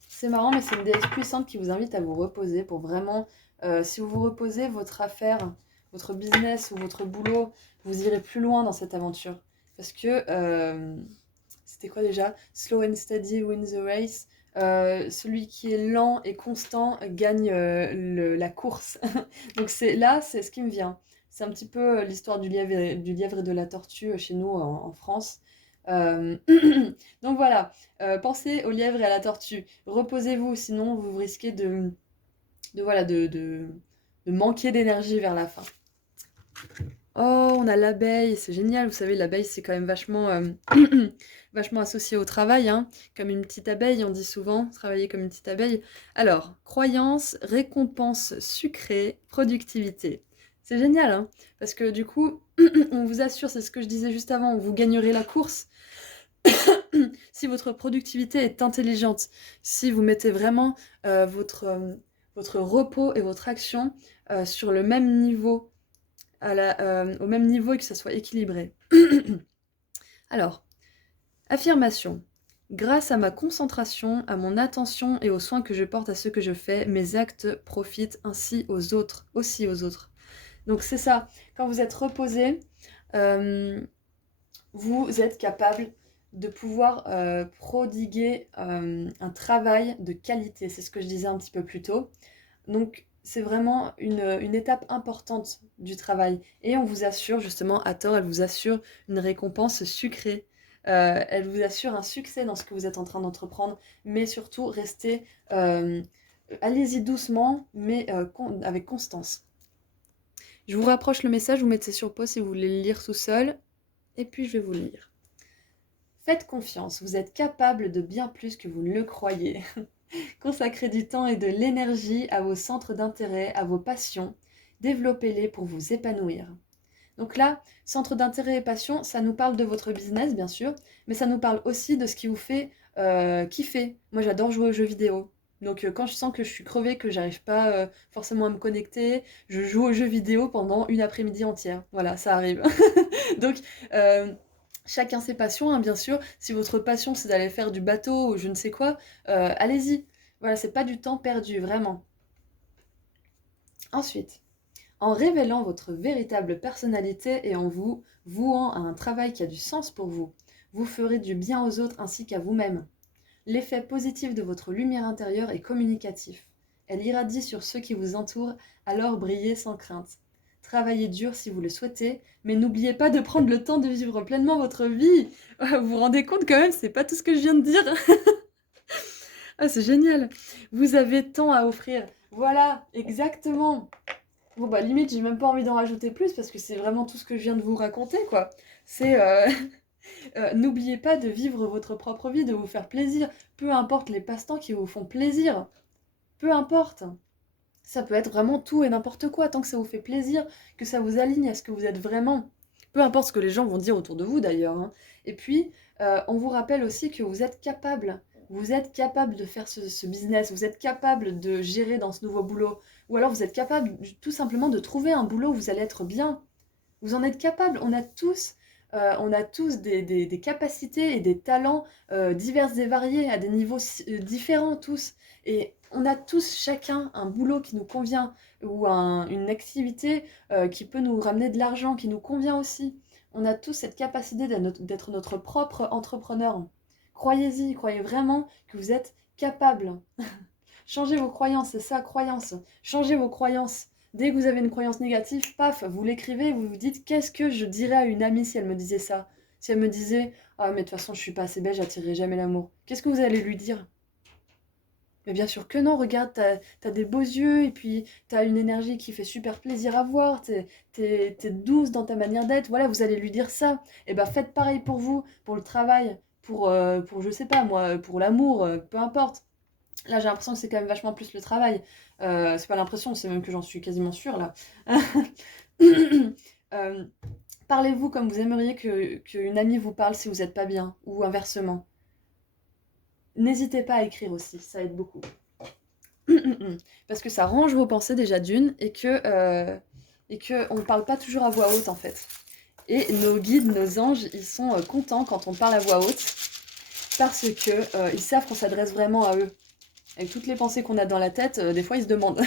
C'est marrant, mais c'est une déesse puissante qui vous invite à vous reposer pour vraiment, si vous vous reposez, votre affaire, votre business ou votre boulot, vous irez plus loin dans cette aventure. Parce que, c'était quoi déjà? Slow and steady wins the race. Celui qui est lent et constant gagne la course. Donc c'est ce qui me vient. C'est un petit peu l'histoire du lièvre et de la tortue chez nous en France. Euh, Donc voilà, pensez au lièvre et à la tortue. Reposez-vous, sinon vous risquez de manquer d'énergie vers la fin. Oh, on a l'abeille, c'est génial. Vous savez, l'abeille, c'est quand même vachement, vachement associé au travail, hein. Comme une petite abeille, on dit souvent, travailler comme une petite abeille. Alors, croyance, récompense sucrée, productivité. C'est génial, hein, parce que du coup, on vous assure, c'est ce que je disais juste avant, vous gagnerez la course si votre productivité est intelligente, si vous mettez vraiment votre repos et votre action sur le même niveau, au même niveau et que ça soit équilibré. Alors, affirmation. Grâce à ma concentration, à mon attention et aux soins que je porte à ce que je fais, mes actes profitent ainsi aux autres, aussi aux autres. Donc c'est ça, quand vous êtes reposé, euh, vous êtes capable de pouvoir prodiguer un travail de qualité. C'est ce que je disais un petit peu plus tôt. Donc c'est vraiment une étape importante du travail. Et on vous assure, justement, à tort, elle vous assure une récompense sucrée. Elle vous assure un succès dans ce que vous êtes en train d'entreprendre, mais surtout, allez-y doucement, mais avec constance. Je vous rapproche le message, vous mettez sur pause si vous voulez le lire tout seul, et puis je vais vous le lire. Faites confiance, vous êtes capable de bien plus que vous ne le croyez. Consacrez du temps et de l'énergie à vos centres d'intérêt, à vos passions. Développez-les pour vous épanouir. Donc là, centre d'intérêt et passion, ça nous parle de votre business, bien sûr, mais ça nous parle aussi de ce qui vous fait kiffer. Moi, j'adore jouer aux jeux vidéo. Donc quand je sens que je suis crevée, que j'arrive pas forcément à me connecter, je joue aux jeux vidéo pendant une après-midi entière. Voilà, ça arrive. Donc chacun ses passions, hein, bien sûr. Si votre passion c'est d'aller faire du bateau ou je ne sais quoi, allez-y. Voilà, c'est pas du temps perdu, vraiment. Ensuite, en révélant votre véritable personnalité et en vous vouant à un travail qui a du sens pour vous, vous ferez du bien aux autres ainsi qu'à vous-même. L'effet positif de votre lumière intérieure est communicatif. Elle irradie sur ceux qui vous entourent, alors brillez sans crainte. Travaillez dur si vous le souhaitez, mais n'oubliez pas de prendre le temps de vivre pleinement votre vie. Vous vous rendez compte quand même, c'est pas tout ce que je viens de dire. Ah, c'est génial. Vous avez tant à offrir. Voilà, exactement. Bon bah limite, j'ai même pas envie d'en rajouter plus parce que c'est vraiment tout ce que je viens de vous raconter, quoi. C'est n'oubliez pas de vivre votre propre vie, de vous faire plaisir, peu importe les passe-temps qui vous font plaisir. Peu importe. Ça peut être vraiment tout et n'importe quoi, tant que ça vous fait plaisir, que ça vous aligne à ce que vous êtes vraiment. Peu importe ce que les gens vont dire autour de vous d'ailleurs, hein. Et puis, on vous rappelle aussi que vous êtes capable. Vous êtes capable de faire ce business, vous êtes capable de gérer dans ce nouveau boulot. Ou alors vous êtes capable tout simplement de trouver un boulot où vous allez être bien. Vous en êtes capable. On a tous des capacités et des talents divers et variés, à des niveaux différents tous. Et on a tous chacun un boulot qui nous convient ou une activité qui peut nous ramener de l'argent, qui nous convient aussi. On a tous cette capacité d'être notre propre entrepreneur. Croyez-y, croyez vraiment que vous êtes capable. Changez vos croyances, c'est ça, croyance. Changez vos croyances. Dès que vous avez une croyance négative, paf, vous l'écrivez, vous vous dites qu'est-ce que je dirais à une amie si elle me disait ça? Si elle me disait ah mais de toute façon je suis pas assez belle, j'attirerai jamais l'amour. Qu'est-ce que vous allez lui dire? Mais bien sûr que non, regarde, t'as des beaux yeux et puis t'as une énergie qui fait super plaisir à voir, t'es douce dans ta manière d'être, voilà, vous allez lui dire ça. Et ben faites pareil pour vous, pour le travail, pour je sais pas moi, pour l'amour, peu importe. Là, j'ai l'impression que c'est quand même vachement plus le travail. C'est pas l'impression, c'est même que j'en suis quasiment sûre là. Euh, Parlez-vous comme vous aimeriez qu'une amie vous parle si vous n'êtes pas bien, ou inversement. N'hésitez pas à écrire aussi, ça aide beaucoup. Parce que ça range vos pensées déjà d'une, et que on ne parle pas toujours à voix haute en fait. Et nos guides, nos anges, ils sont contents quand on parle à voix haute, parce que ils savent qu'on s'adresse vraiment à eux. Avec toutes les pensées qu'on a dans la tête, des fois ils se demandent.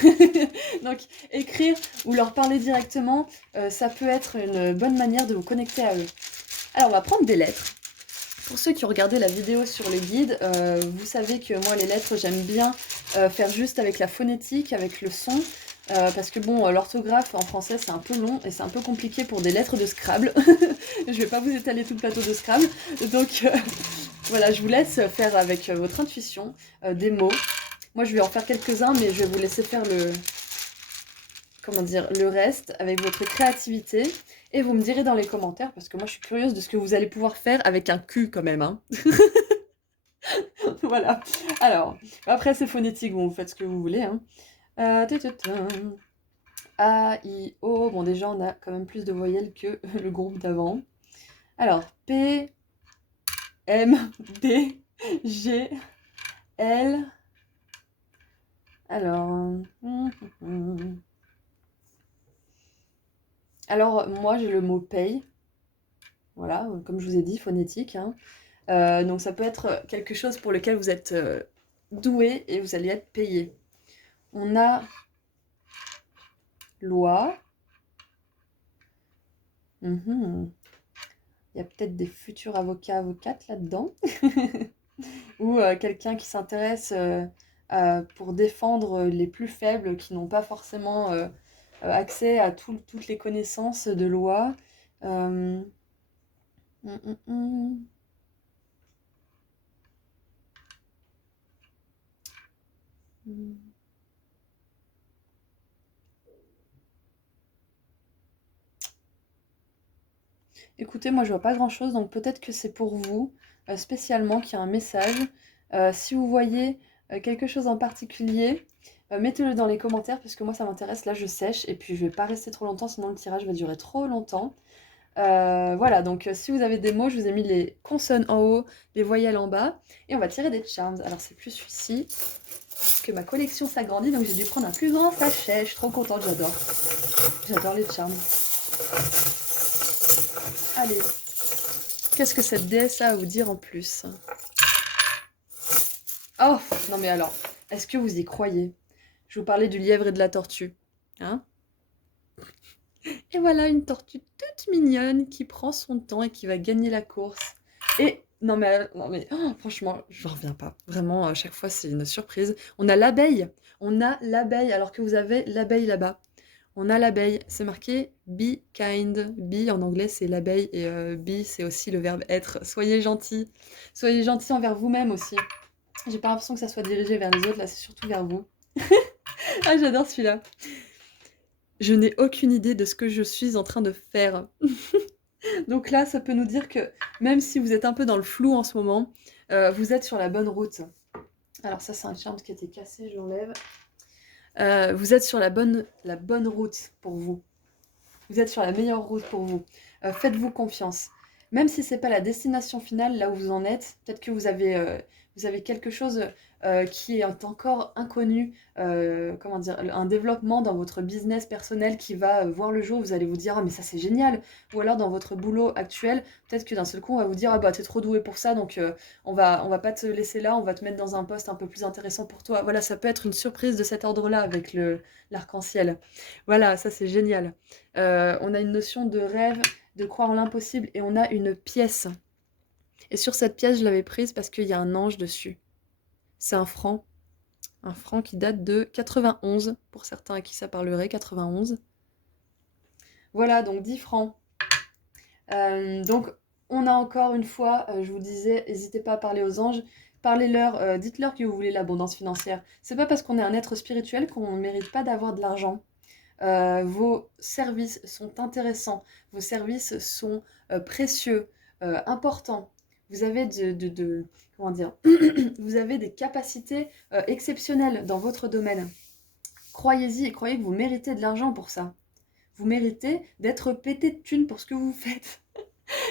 Donc écrire ou leur parler directement, ça peut être une bonne manière de vous connecter à eux. Alors on va prendre des lettres. Pour ceux qui ont regardé la vidéo sur le guide, vous savez que moi les lettres j'aime bien faire juste avec la phonétique, avec le son. Parce que bon, l'orthographe en français c'est un peu long et c'est un peu compliqué pour des lettres de Scrabble. Je vais pas vous étaler tout le plateau de Scrabble. Donc voilà, je vous laisse faire avec votre intuition des mots. Moi, je vais en faire quelques-uns, mais je vais vous laisser faire comment dire, le reste avec votre créativité. Et vous me direz dans les commentaires, parce que moi je suis curieuse de ce que vous allez pouvoir faire avec un cul quand même, hein. Voilà. Alors, après c'est phonétique, bon, vous faites ce que vous voulez, hein. Tatatin. A, I, O. Bon, déjà on a quand même plus de voyelles que le groupe d'avant. Alors, P, M, D, G, L. Alors, alors moi j'ai le mot paye. Voilà, comme je vous ai dit, phonétique, hein. Donc ça peut être quelque chose pour lequel vous êtes doué et vous allez être payé. On a loi. Il y a peut-être des futurs avocats, avocates là-dedans. Ou quelqu'un qui s'intéresse pour défendre les plus faibles qui n'ont pas forcément accès à toutes les connaissances de loi. Euh, hum, hum, hum. Hum. Écoutez, moi je vois pas grand-chose, donc peut-être que c'est pour vous, spécialement, qu'il y a un message. Si vous voyez quelque chose en particulier, mettez-le dans les commentaires, puisque moi ça m'intéresse. Là je sèche, et puis je vais pas rester trop longtemps, sinon le tirage va durer trop longtemps. Voilà, donc si vous avez des mots, je vous ai mis les consonnes en haut, les voyelles en bas, et on va tirer des charms. Alors c'est plus celui-ci, parce que ma collection s'agrandit, donc j'ai dû prendre un plus grand sachet. Je suis trop contente, j'adore. J'adore les charms. Allez, qu'est-ce que cette déesse a à vous dire en plus? Oh, non mais alors, est-ce que vous y croyez? Je vous parlais du lièvre et de la tortue, hein? Et voilà une tortue toute mignonne qui prend son temps et qui va gagner la course. Et non mais oh, franchement, je reviens pas. Vraiment, à chaque fois c'est une surprise. On a l'abeille alors que vous avez l'abeille là-bas. On a l'abeille, c'est marqué be kind. Be en anglais c'est l'abeille et be c'est aussi le verbe être. Soyez gentil envers vous-même aussi. J'ai pas l'impression que ça soit dirigé vers les autres, là c'est surtout vers vous. Ah j'adore celui-là. Je n'ai aucune idée de ce que je suis en train de faire. Donc là, ça peut nous dire que même si vous êtes un peu dans le flou en ce moment, vous êtes sur la bonne route. Alors ça, c'est un charme qui a été cassé, je l'enlève. Vous êtes sur la bonne route pour vous. Vous êtes sur la meilleure route pour vous. Faites-vous confiance. Même si c'est pas la destination finale, là où vous en êtes, peut-être que vous avez quelque chose qui est encore inconnu, comment dire, un développement dans votre business personnel qui va voir le jour, vous allez vous dire «Ah mais ça c'est génial!» Ou alors dans votre boulot actuel, peut-être que d'un seul coup on va vous dire «Ah bah t'es trop doué pour ça, donc on va pas te laisser là, on va te mettre dans un poste un peu plus intéressant pour toi.» Voilà, ça peut être une surprise de cet ordre-là avec l'arc-en-ciel. Voilà, ça c'est génial. On a une notion de rêve, de croire en l'impossible, et on a une pièce. Et sur cette pièce, je l'avais prise parce qu'il y a un ange dessus. C'est un franc qui date de 91, pour certains à qui ça parlerait, 91. Voilà, donc 10 francs. Donc, on a encore une fois, je vous disais, n'hésitez pas à parler aux anges, parlez-leur, dites-leur que vous voulez l'abondance financière. C'est pas parce qu'on est un être spirituel qu'on ne mérite pas d'avoir de l'argent. Vos services sont intéressants, vos services sont précieux, importants. Vous avez comment dire, vous avez des capacités exceptionnelles dans votre domaine. Croyez-y et croyez que vous méritez de l'argent pour ça. Vous méritez d'être pété de thunes pour ce que vous faites.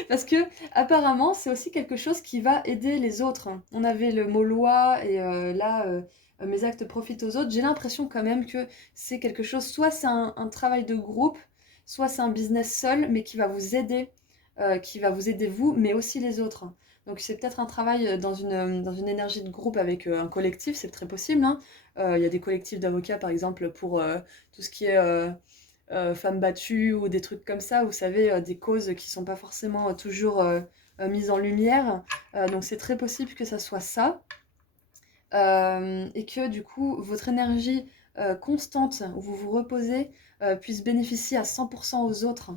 Parce que apparemment, c'est aussi quelque chose qui va aider les autres. On avait le mot loi et là, mes actes profitent aux autres. J'ai l'impression quand même que c'est quelque chose, soit c'est un travail de groupe, soit c'est un business seul, mais qui va vous aider vous, mais aussi les autres. Donc c'est peut-être un travail dans une énergie de groupe avec un collectif, c'est très possible, hein. Il y a des collectifs d'avocats, par exemple, pour tout ce qui est femmes battues ou des trucs comme ça, vous savez, des causes qui sont pas forcément toujours mises en lumière. Donc c'est très possible que ça soit ça. Et que du coup, votre énergie constante où vous vous reposez puisse bénéficier à 100% aux autres.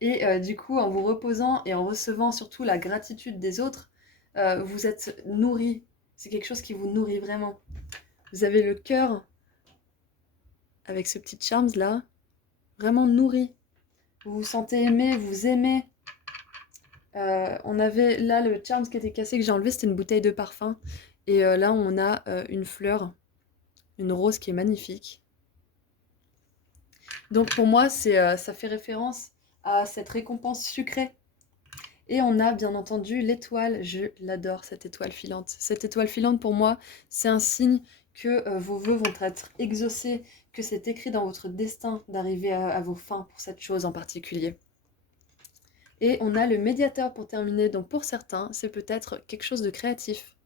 Et du coup, en vous reposant et en recevant surtout la gratitude des autres, vous êtes nourri. C'est quelque chose qui vous nourrit vraiment. Vous avez le cœur avec ce petit charms là, vraiment nourri. Vous vous sentez aimé, vous aimez. On avait là le charms qui était cassé que j'ai enlevé, c'était une bouteille de parfum. Et là on a une fleur, une rose qui est magnifique. Donc pour moi ça fait référence à cette récompense sucrée. Et on a bien entendu l'étoile, je l'adore cette étoile filante. Cette étoile filante pour moi c'est un signe que vos vœux vont être exaucés, que c'est écrit dans votre destin d'arriver à vos fins pour cette chose en particulier. Et on a le médiateur pour terminer, donc pour certains, c'est peut-être quelque chose de créatif.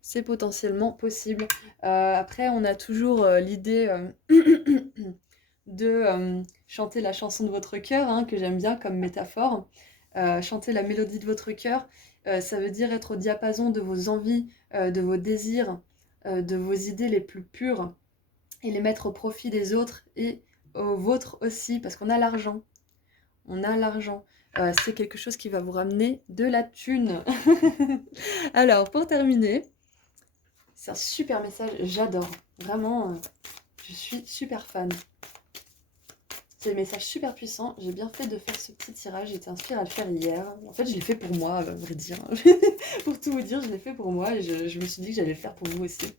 C'est potentiellement possible. Après, on a toujours l'idée de chanter la chanson de votre cœur, hein, que j'aime bien comme métaphore. Chanter la mélodie de votre cœur, ça veut dire être au diapason de vos envies, de vos désirs, de vos idées les plus pures, et les mettre au profit des autres et au vôtre aussi, parce qu'on a l'argent. On a l'argent. C'est quelque chose qui va vous ramener de la thune. Alors, pour terminer, c'est un super message, j'adore. Vraiment, je suis super fan. C'est un message super puissant. J'ai bien fait de faire ce petit tirage. J'étais inspirée à le faire hier. En fait, je l'ai fait pour moi, à vrai dire. Pour tout vous dire, je l'ai fait pour moi et je me suis dit que j'allais le faire pour vous aussi.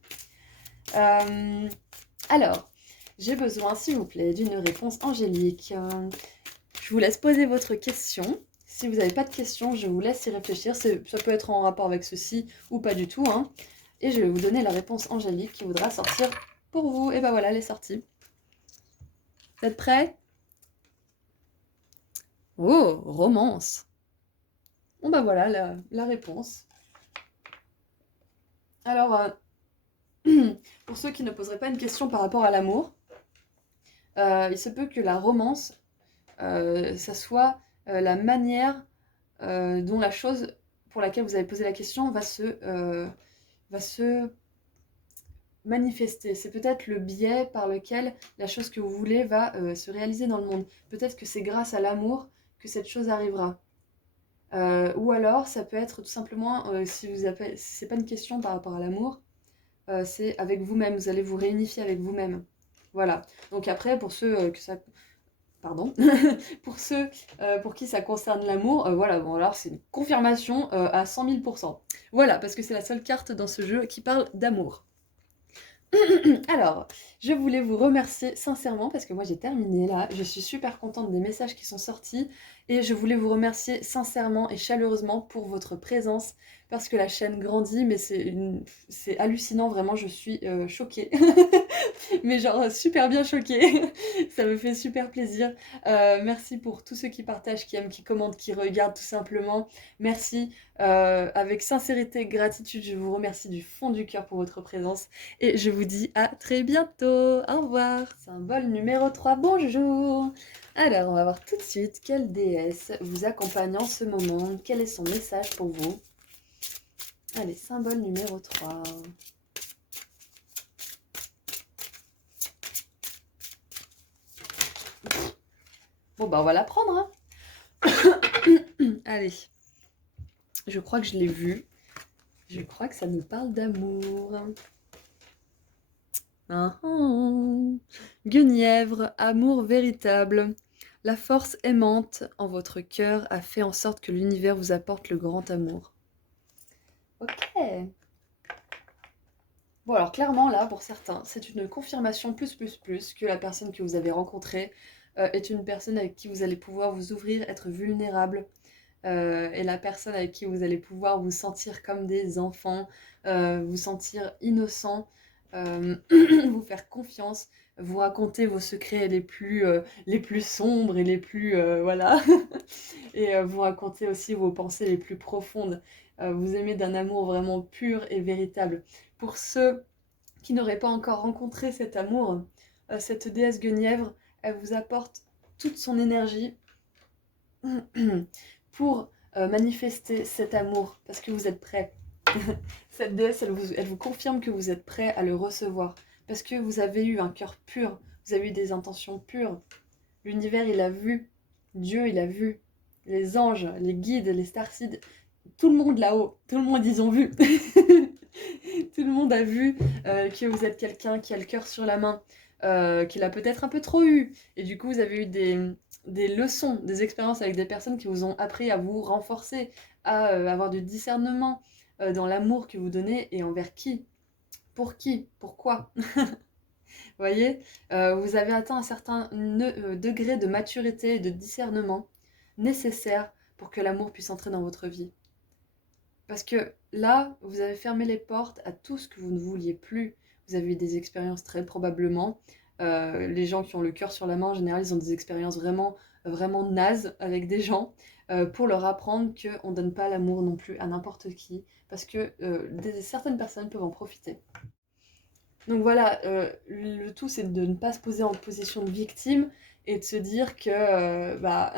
Alors, j'ai besoin, s'il vous plaît, d'une réponse angélique. Je vous laisse poser votre question. Si vous n'avez pas de questions, je vous laisse y réfléchir. Ça peut être en rapport avec ceci ou pas du tout, hein. Et je vais vous donner la réponse angélique qui voudra sortir pour vous. Et ben voilà, elle est sortie. Vous êtes prêts? Oh, romance. Bon bah voilà la réponse. Alors, pour ceux qui ne poseraient pas une question par rapport à l'amour, il se peut que la romance, ça soit la manière dont la chose pour laquelle vous avez posé la question va se manifester. C'est peut-être le biais par lequel la chose que vous voulez va se réaliser dans le monde. Peut-être que c'est grâce à l'amour que cette chose arrivera. Ou alors, ça peut être tout simplement, si c'est pas une question par rapport à l'amour, c'est avec vous-même. Vous allez vous réunifier avec vous-même. Voilà. Donc après, pour ceux que ça... Pardon. Pour ceux pour qui ça concerne l'amour, voilà, bon alors c'est une confirmation à 100 000%. Voilà, parce que c'est la seule carte dans ce jeu qui parle d'amour. Alors, je voulais vous remercier sincèrement parce que moi j'ai terminé là. Je suis super contente des messages qui sont sortis et je voulais vous remercier sincèrement et chaleureusement pour votre présence parce que la chaîne grandit, mais c'est hallucinant, vraiment, je suis choquée. Mais genre super bien choquée. Ça me fait super plaisir. Merci pour tous ceux qui partagent, qui aiment, qui commentent, qui regardent tout simplement. Merci. Avec sincérité, gratitude, je vous remercie du fond du cœur pour votre présence et je vous dis à très bientôt. Au revoir. Symbole numéro 3, bonjour. Alors, on va voir tout de suite quelle déesse vous accompagne en ce moment. Quel est son message pour vous? Allez, symbole numéro 3. Bon, bah on va la prendre, hein. Allez. Je crois que je l'ai vu. Je crois que ça nous parle d'amour. Guenièvre, amour véritable. La force aimante en votre cœur a fait en sorte que l'univers vous apporte le grand amour. Ok. Bon alors clairement là, pour certains, c'est une confirmation plus que la personne que vous avez rencontrée est une personne avec qui vous allez pouvoir vous ouvrir, être vulnérable. Et la personne avec qui vous allez pouvoir vous sentir comme des enfants, vous sentir innocent, vous faire confiance, vous raconter vos secrets les plus sombres et les plus... voilà. Et vous raconter aussi vos pensées les plus profondes. Vous aimez d'un amour vraiment pur et véritable. Pour ceux qui n'auraient pas encore rencontré cet amour, cette déesse Guenièvre, elle vous apporte toute son énergie pour manifester cet amour, parce que vous êtes prêts. Cette déesse, elle vous confirme que vous êtes prêts à le recevoir, parce que vous avez eu un cœur pur, vous avez eu des intentions pures. L'univers, il a vu, Dieu, il a vu, les anges, les guides, les starseeds, tout le monde là-haut, tout le monde, ils ont vu. Tout le monde a vu que vous êtes quelqu'un qui a le cœur sur la main. qu'il a peut-être un peu trop eu. Et du coup, vous avez eu des leçons, des expériences avec des personnes qui vous ont appris à vous renforcer, à avoir du discernement dans l'amour que vous donnez et envers qui, pour qui, pourquoi. Vous voyez, vous avez atteint un certain degré de maturité et de discernement nécessaire pour que l'amour puisse entrer dans votre vie. Parce que là, vous avez fermé les portes à tout ce que vous ne vouliez plus. Vous avez eu des expériences très probablement. Les gens qui ont le cœur sur la main, en général, ils ont des expériences vraiment, vraiment nazes avec des gens pour leur apprendre qu'on ne donne pas l'amour non plus à n'importe qui. Parce que certaines personnes peuvent en profiter. Donc voilà, le tout c'est de ne pas se poser en position de victime et de se dire que bah,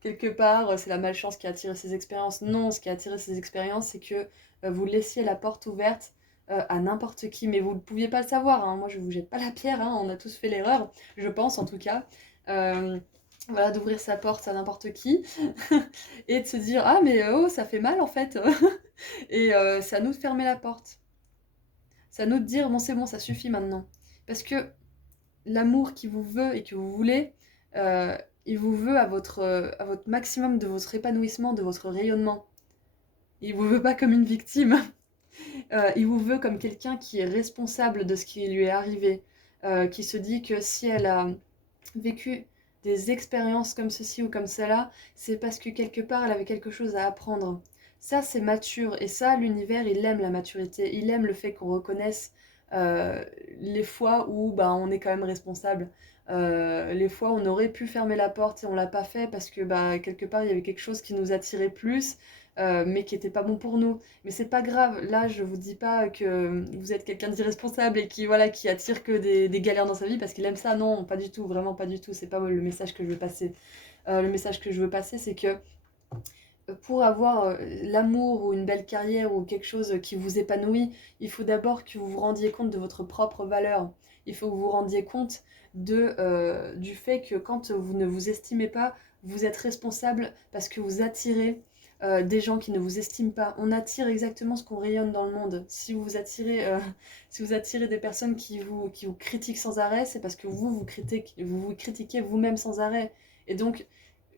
quelque part c'est la malchance qui a attiré ces expériences. Non, ce qui a attiré ces expériences, c'est que vous laissiez la porte ouverte à n'importe qui, mais vous ne pouviez pas le savoir, hein. Moi je vous jette pas la pierre, hein. On a tous fait l'erreur, je pense en tout cas. Euh, voilà, d'ouvrir sa porte à n'importe qui et de se dire ah mais oh ça fait mal en fait et c'est à nous de fermer la porte. C'est à nous de dire, bon, c'est bon, ça suffit maintenant. Parce que l'amour qui vous veut et que vous voulez, euh, il vous veut à votre maximum de votre épanouissement, de votre rayonnement. Il vous veut pas comme une victime. Il vous veut comme quelqu'un qui est responsable de ce qui lui est arrivé. Qui se dit que si elle a vécu des expériences comme ceci ou comme cela, c'est parce que quelque part elle avait quelque chose à apprendre. Ça, c'est mature. Et ça, l'univers, il aime la maturité. Il aime le fait qu'on reconnaisse euh, les fois où bah, on est quand même responsable. Les fois où on aurait pu fermer la porte et on l'a pas fait parce que bah, quelque part, il y avait quelque chose qui nous attirait plus, mais qui était pas bon pour nous. Mais c'est pas grave. Là, je vous dis pas que vous êtes quelqu'un d'irresponsable et qui, voilà, qui attire que des galères dans sa vie parce qu'il aime ça. Non, pas du tout. Vraiment pas du tout. C'est pas le message que je veux passer. Le message que je veux passer, c'est que pour avoir l'amour ou une belle carrière ou quelque chose qui vous épanouit, il faut d'abord que vous vous rendiez compte de votre propre valeur. Il faut que vous vous rendiez compte du fait que quand vous ne vous estimez pas, vous êtes responsable parce que vous attirez des gens qui ne vous estiment pas. On attire exactement ce qu'on rayonne dans le monde. Si vous attirez, si vous attirez des personnes qui vous critiquent sans arrêt, c'est parce que vous vous critiquez vous-même sans arrêt. Et donc,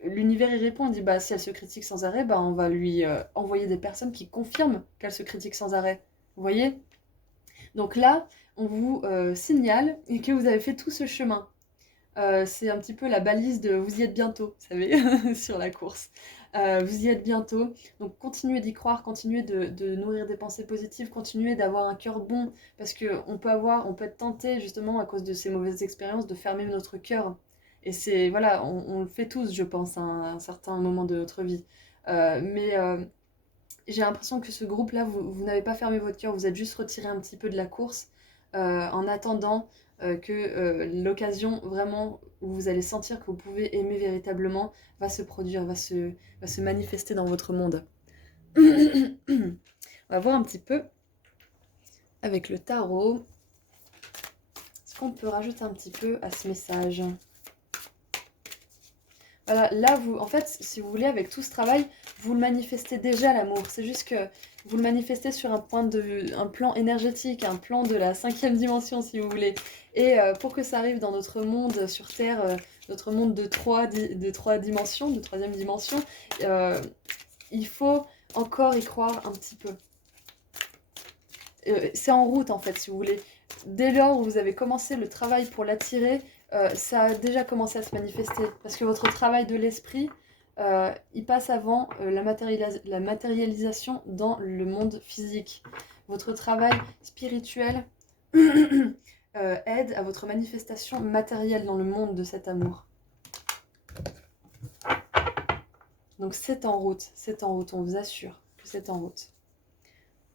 l'univers y répond, il dit bah si elle se critique sans arrêt, bah on va lui envoyer des personnes qui confirment qu'elle se critique sans arrêt. Vous voyez? Donc là, on vous signale que vous avez fait tout ce chemin. C'est un petit peu la balise de vous y êtes bientôt, vous savez, sur la course. Vous y êtes bientôt. Donc continuez d'y croire, continuez de nourrir des pensées positives, continuez d'avoir un cœur bon, parce qu'on on peut être tenté justement à cause de ces mauvaises expériences de fermer notre cœur. Et c'est, voilà, on le fait tous, je pense, à un certain moment de notre vie. Mais j'ai l'impression que ce groupe-là, vous n'avez pas fermé votre cœur, vous êtes juste retiré un petit peu de la course en attendant que l'occasion vraiment où vous allez sentir que vous pouvez aimer véritablement va se produire, va se manifester dans votre monde. On va voir un petit peu avec le tarot ce qu'on peut rajouter un petit peu à ce message. Voilà, là, vous, en fait, si vous voulez, avec tout ce travail, vous le manifestez déjà, l'amour. C'est juste que vous le manifestez sur un plan énergétique, un plan de la 5e dimension, si vous voulez. Et pour que ça arrive dans notre monde sur Terre, notre monde de trois dimensions, de 3e dimension, euh, il faut encore y croire un petit peu. C'est en route, en fait, si vous voulez. Dès lors où vous avez commencé le travail pour l'attirer, ça a déjà commencé à se manifester. Parce que votre travail de l'esprit, il passe avant la matérialisation dans le monde physique. Votre travail spirituel aide à votre manifestation matérielle dans le monde de cet amour. Donc c'est en route, on vous assure que c'est en route.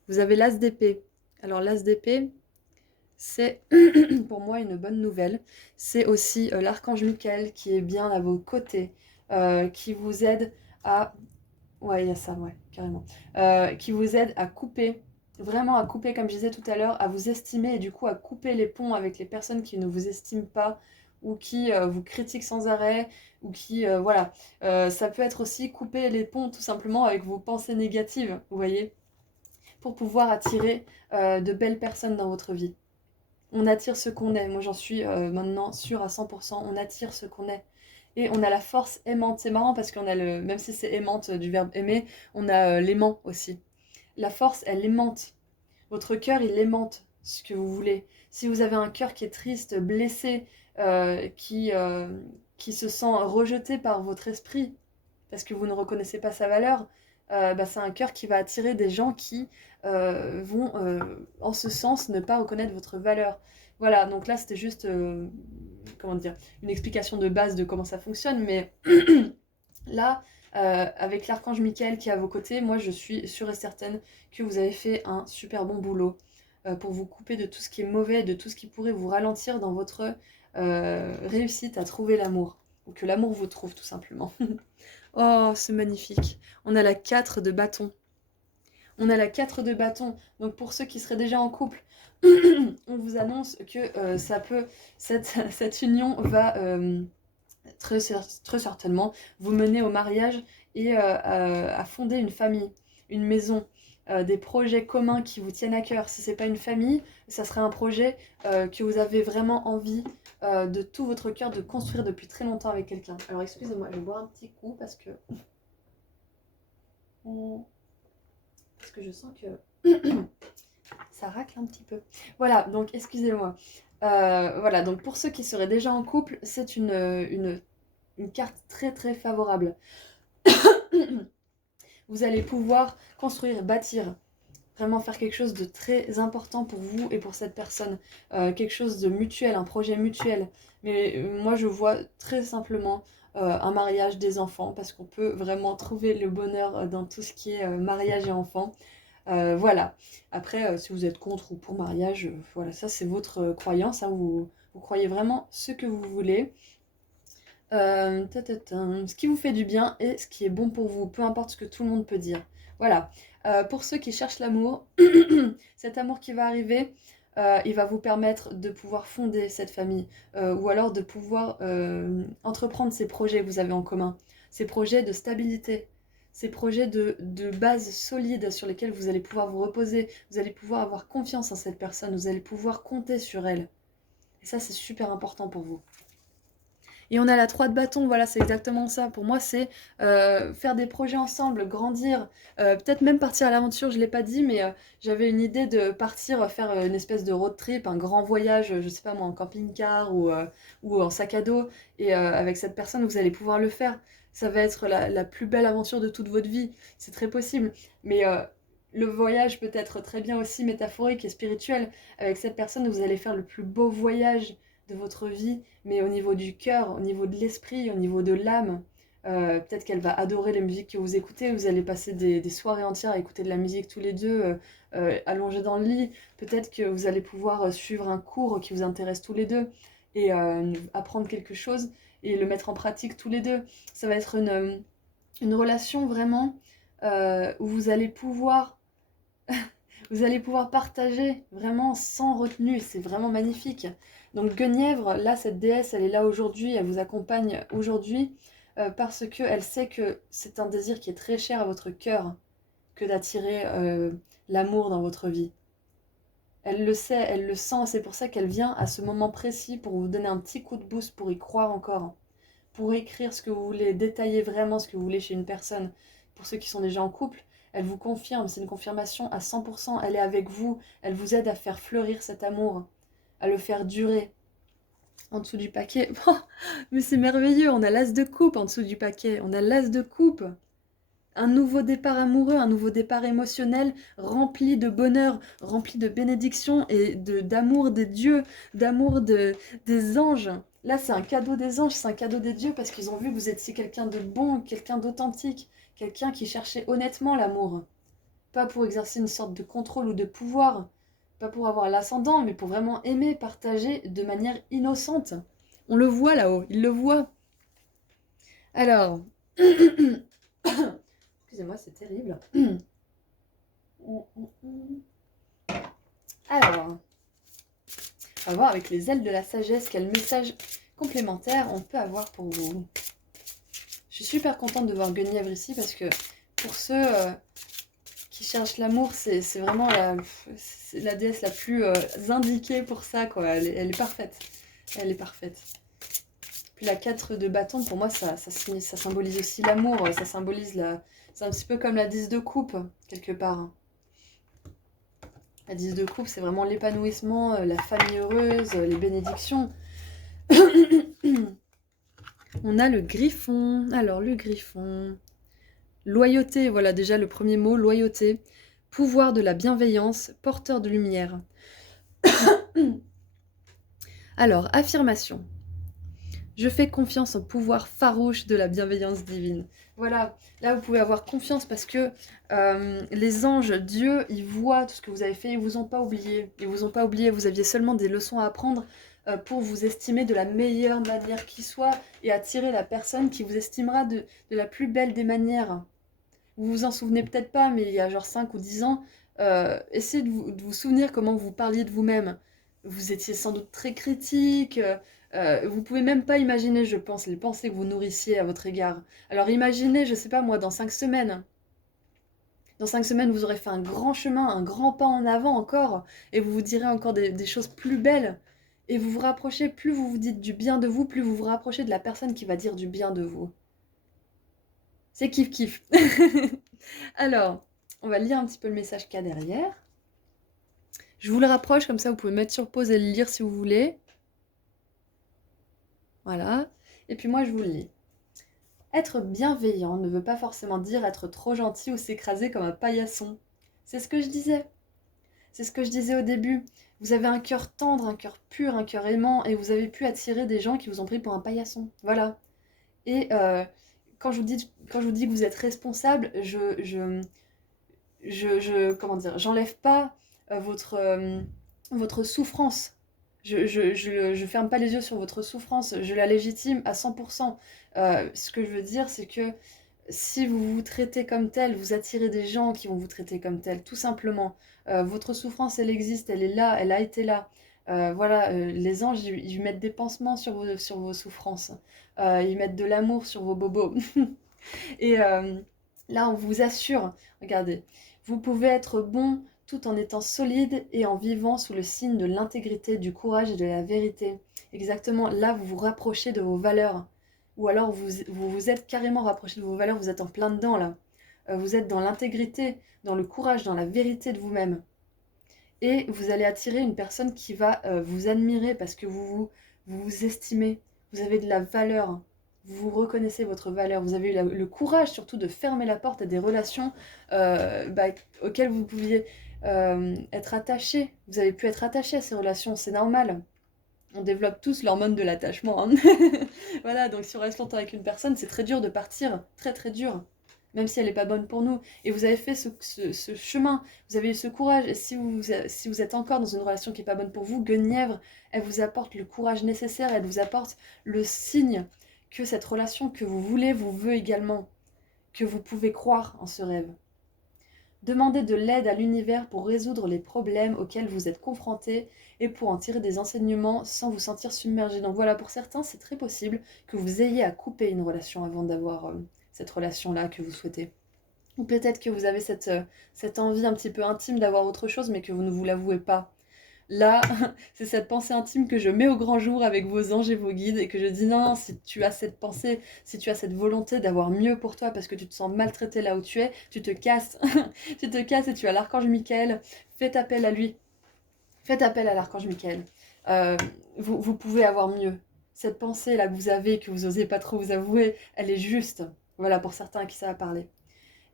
Vous avez l'as d'épée. Alors l'as d'épée, c'est pour moi une bonne nouvelle. C'est aussi l'archange Michael qui est bien à vos côtés, qui vous aide à... Ouais, il y a ça, ouais, carrément. Qui vous aide à couper, vraiment à couper, comme je disais tout à l'heure, à vous estimer et du coup à couper les ponts avec les personnes qui ne vous estiment pas ou qui vous critiquent sans arrêt ou qui... voilà. Ça peut être aussi couper les ponts tout simplement avec vos pensées négatives, vous voyez, pour pouvoir attirer de belles personnes dans votre vie. On attire ce qu'on est. Moi, j'en suis maintenant sûre à 100%. On attire ce qu'on est. Et on a la force aimante. C'est marrant parce qu'on a le... Même si c'est aimante du verbe aimer, on a l'aimant aussi. La force, elle aimante. Votre cœur, il aimante ce que vous voulez. Si vous avez un cœur qui est triste, blessé, qui se sent rejeté par votre esprit, parce que vous ne reconnaissez pas sa valeur, bah, c'est un cœur qui va attirer des gens qui vont, en ce sens, ne pas reconnaître votre valeur. Voilà, donc là, c'était juste, comment dire, une explication de base de comment ça fonctionne, mais là, avec l'archange Michael qui est à vos côtés, moi, je suis sûre et certaine que vous avez fait un super bon boulot pour vous couper de tout ce qui est mauvais, de tout ce qui pourrait vous ralentir dans votre réussite à trouver l'amour, ou que l'amour vous trouve tout simplement. Oh, c'est magnifique. On a la 4 de bâton. On a la 4 de bâton. Donc pour ceux qui seraient déjà en couple, on vous annonce que cette union va très certainement vous mener au mariage et à fonder une famille, une maison, des projets communs qui vous tiennent à cœur. Si c'est pas une famille, ça serait un projet que vous avez vraiment envie de tout votre cœur de construire depuis très longtemps avec quelqu'un. Alors excusez-moi, je vais boire un petit coup parce que je sens que ça racle un petit peu. Voilà, donc excusez-moi. Voilà, donc pour ceux qui seraient déjà en couple, c'est une carte très très favorable. Vous allez pouvoir construire, bâtir, vraiment faire quelque chose de très important pour vous et pour cette personne. Quelque chose de mutuel, un projet mutuel. Mais moi je vois très simplement un mariage, des enfants, parce qu'on peut vraiment trouver le bonheur dans tout ce qui est mariage et enfants. Voilà. Après, si vous êtes contre ou pour mariage, voilà, ça c'est votre croyance. Hein, vous croyez vraiment ce que vous voulez. Ce qui vous fait du bien et ce qui est bon pour vous, peu importe ce que tout le monde peut dire. Voilà. Pour ceux qui cherchent l'amour, cet amour qui va arriver, il va vous permettre de pouvoir fonder cette famille ou alors de pouvoir entreprendre ces projets que vous avez en commun, ces projets de stabilité, ces projets de base solide sur lesquels vous allez pouvoir vous reposer, vous allez pouvoir avoir confiance en cette personne, vous allez pouvoir compter sur elle. Et ça, c'est super important pour vous. Et on a la 3 de bâton, voilà, c'est exactement ça. Pour moi, c'est faire des projets ensemble, grandir, peut-être même partir à l'aventure, je ne l'ai pas dit, mais j'avais une idée de partir faire une espèce de road trip, un grand voyage, je ne sais pas moi, en camping-car ou en sac à dos. Et avec cette personne, vous allez pouvoir le faire. Ça va être la plus belle aventure de toute votre vie, c'est très possible. Mais le voyage peut être très bien aussi métaphorique et spirituel. Avec cette personne, vous allez faire le plus beau voyage de votre vie, mais au niveau du cœur, au niveau de l'esprit, au niveau de l'âme. Peut-être qu'elle va adorer les musiques que vous écoutez, vous allez passer des soirées entières à écouter de la musique tous les deux, allongés dans le lit. Peut-être que vous allez pouvoir suivre un cours qui vous intéresse tous les deux et apprendre quelque chose et le mettre en pratique tous les deux. Ça va être une relation vraiment où vous allez pouvoir partager vraiment sans retenue, c'est vraiment magnifique. Donc Guenièvre, là, cette déesse, elle est là aujourd'hui, elle vous accompagne aujourd'hui parce qu'elle sait que c'est un désir qui est très cher à votre cœur que d'attirer l'amour dans votre vie. Elle le sait, elle le sent, c'est pour ça qu'elle vient à ce moment précis pour vous donner un petit coup de boost pour y croire encore, pour écrire ce que vous voulez, détailler vraiment ce que vous voulez chez une personne. Pour ceux qui sont déjà en couple, elle vous confirme, c'est une confirmation à 100%, elle est avec vous, elle vous aide à faire fleurir cet amour, à le faire durer. En dessous du paquet, oh, mais c'est merveilleux, on a l'as de coupe en dessous du paquet, on a l'as de coupe. Un nouveau départ amoureux, un nouveau départ émotionnel, rempli de bonheur, rempli de bénédictions et d'amour des dieux, d'amour des anges. Là, c'est un cadeau des anges, c'est un cadeau des dieux parce qu'ils ont vu que vous étiez quelqu'un de bon, quelqu'un d'authentique, quelqu'un qui cherchait honnêtement l'amour. Pas pour exercer une sorte de contrôle ou de pouvoir, pas pour avoir l'ascendant, mais pour vraiment aimer, partager de manière innocente. On le voit là-haut, il le voit. Alors, excusez-moi, c'est terrible. Alors, on va voir avec les ailes de la sagesse quel message complémentaire on peut avoir pour vous. Je suis super contente de voir Guenièvre ici parce que pour ceux qui cherchent l'amour, c'est vraiment c'est la déesse la plus indiquée pour ça, quoi. Elle est parfaite. Elle est parfaite. Puis la 4 de bâton, pour moi, ça symbolise aussi l'amour. Ça symbolise la... C'est un petit peu comme la 10 de coupe, quelque part. La 10 de coupe, c'est vraiment l'épanouissement, la famille heureuse, les bénédictions. On a le griffon. Alors, le griffon. Loyauté, voilà déjà le premier mot, loyauté. Pouvoir de la bienveillance, porteur de lumière. Alors, affirmation. Je fais confiance au pouvoir farouche de la bienveillance divine. Voilà, là vous pouvez avoir confiance parce que les anges, Dieu, ils voient tout ce que vous avez fait, ils vous ont pas oublié. Ils vous ont pas oublié, vous aviez seulement des leçons à apprendre pour vous estimer de la meilleure manière qui soit et attirer la personne qui vous estimera de la plus belle des manières. Vous vous en souvenez peut-être pas, mais il y a genre 5 ou 10 ans, essayez de vous souvenir comment vous parliez de vous-même. Vous étiez sans doute très critique, vous pouvez même pas imaginer, je pense, les pensées que vous nourrissiez à votre égard. Alors imaginez, je sais pas moi, dans 5 semaines. Dans 5 semaines, vous aurez fait un grand chemin, un grand pas en avant encore, et vous vous direz encore des choses plus belles. Et vous vous rapprochez, plus vous vous dites du bien de vous, plus vous vous rapprochez de la personne qui va dire du bien de vous. C'est kiff kiff. Alors, on va lire un petit peu le message qu'il y a derrière. Je vous le rapproche, comme ça vous pouvez mettre sur pause et le lire si vous voulez. Voilà. Et puis moi, je vous le lis. Être bienveillant ne veut pas forcément dire être trop gentil ou s'écraser comme un paillasson. C'est ce que je disais. C'est ce que je disais au début. Vous avez un cœur tendre, un cœur pur, un cœur aimant, et vous avez pu attirer des gens qui vous ont pris pour un paillasson. Voilà. Et quand je vous dis que vous êtes responsable, comment dire, j'enlève pas votre souffrance. Je ferme pas les yeux sur votre souffrance, je la légitime à 100%. Ce que je veux dire, c'est que si vous vous traitez comme tel, vous attirez des gens qui vont vous traiter comme tel, tout simplement. Votre souffrance, elle existe, elle est là, elle a été là. Voilà, les anges, ils mettent des pansements sur vos souffrances. Ils mettent de l'amour sur vos bobos. Et là, on vous assure, regardez, vous pouvez être bon tout en étant solide et en vivant sous le signe de l'intégrité, du courage et de la vérité. Exactement, là, vous vous rapprochez de vos valeurs. Ou alors, vous êtes carrément rapproché de vos valeurs, vous êtes en plein dedans, là. Vous êtes dans l'intégrité, dans le courage, dans la vérité de vous-même. Et vous allez attirer une personne qui va vous admirer parce que vous estimez, vous avez de la valeur, vous reconnaissez votre valeur, vous avez eu le courage surtout de fermer la porte à des relations auxquelles vous pouviez être attaché. Vous avez pu être attaché à ces relations, c'est normal. On développe tous l'hormone de l'attachement. Hein. Voilà, donc si on reste longtemps avec une personne, c'est très dur de partir, très très dur, même si elle n'est pas bonne pour nous. Et vous avez fait ce chemin, vous avez eu ce courage, et si vous êtes encore dans une relation qui n'est pas bonne pour vous, Guenièvre, elle vous apporte le courage nécessaire, elle vous apporte le signe que cette relation que vous voulez vous veut également, que vous pouvez croire en ce rêve. Demandez de l'aide à l'univers pour résoudre les problèmes auxquels vous êtes confrontés et pour en tirer des enseignements sans vous sentir submergé. Donc voilà, pour certains, c'est très possible que vous ayez à couper une relation avant d'avoir cette relation-là que vous souhaitez. Ou peut-être que vous avez cette envie un petit peu intime d'avoir autre chose, mais que vous ne vous l'avouez pas. Là, c'est cette pensée intime que je mets au grand jour avec vos anges et vos guides et que je dis non, si tu as cette pensée, si tu as cette volonté d'avoir mieux pour toi parce que tu te sens maltraité là où tu es, tu te casses. Tu te casses et tu as l'archange Michael. Faites appel à lui. Faites appel à l'archange Michael. Vous pouvez avoir mieux. Cette pensée-là que vous avez, que vous n'osez pas trop vous avouer, elle est juste. Voilà, pour certains à qui ça va parler.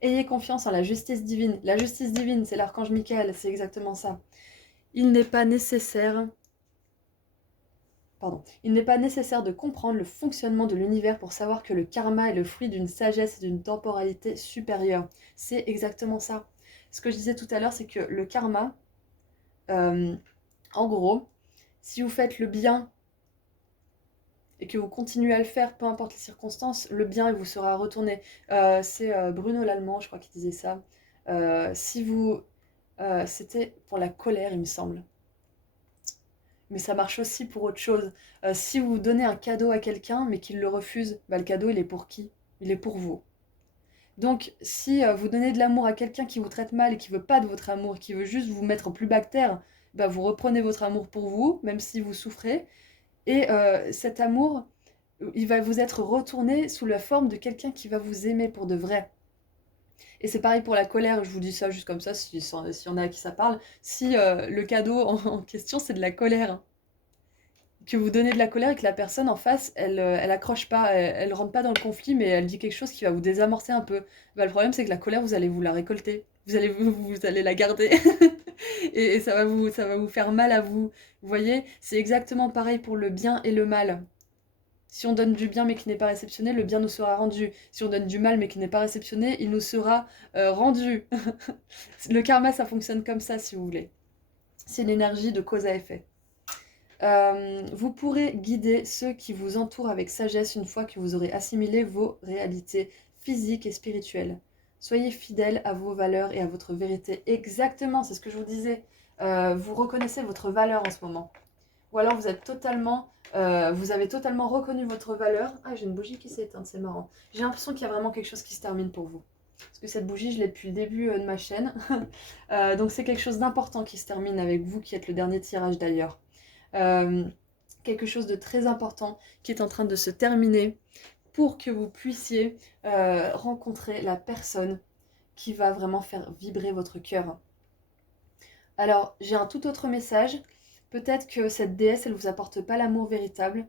Ayez confiance en la justice divine. La justice divine, c'est l'archange Michael, c'est exactement ça. Il n'est pas nécessaire de comprendre le fonctionnement de l'univers pour savoir que le karma est le fruit d'une sagesse et d'une temporalité supérieure. C'est exactement ça. Ce que je disais tout à l'heure, c'est que le karma, en gros, si vous faites le bien et que vous continuez à le faire, peu importe les circonstances, le bien il vous sera retourné. C'est Bruno Lallemand, je crois, qui disait ça. C'était pour la colère, il me semble. Mais ça marche aussi pour autre chose. Si vous donnez un cadeau à quelqu'un, mais qu'il le refuse, bah, le cadeau, il est pour qui? Il est pour vous. Donc, si vous donnez de l'amour à quelqu'un qui vous traite mal et qui veut pas de votre amour, qui veut juste vous mettre plus bactère, bah, vous reprenez votre amour pour vous, même si vous souffrez. Et cet amour, il va vous être retourné sous la forme de quelqu'un qui va vous aimer pour de vrai. Et c'est pareil pour la colère, je vous dis ça juste comme ça, si y en a à qui ça parle. Si le cadeau en question, c'est de la colère, que vous donnez de la colère et que la personne en face, elle accroche pas, elle rentre pas dans le conflit, mais elle dit quelque chose qui va vous désamorcer un peu. Bah, le problème, c'est que la colère, vous allez vous la récolter. Vous allez la garder. Et ça va vous faire mal à vous. Vous voyez, c'est exactement pareil pour le bien et le mal. Si on donne du bien mais qui n'est pas réceptionné, le bien nous sera rendu. Si on donne du mal mais qui n'est pas réceptionné, il nous sera rendu. Le karma, ça fonctionne comme ça, si vous voulez. C'est une énergie de cause à effet. Vous pourrez guider ceux qui vous entourent avec sagesse une fois que vous aurez assimilé vos réalités physiques et spirituelles. Soyez fidèles à vos valeurs et à votre vérité. Exactement, c'est ce que je vous disais. Vous reconnaissez votre valeur en ce moment. Ou alors vous avez totalement reconnu votre valeur. Ah, j'ai une bougie qui s'est éteinte, c'est marrant. J'ai l'impression qu'il y a vraiment quelque chose qui se termine pour vous. Parce que cette bougie, je l'ai depuis le début de ma chaîne. Donc c'est quelque chose d'important qui se termine avec vous, qui êtes le dernier tirage d'ailleurs. Quelque chose de très important qui est en train de se terminer pour que vous puissiez rencontrer la personne qui va vraiment faire vibrer votre cœur. Alors, j'ai un tout autre message. Peut-être que cette déesse, elle ne vous apporte pas l'amour véritable.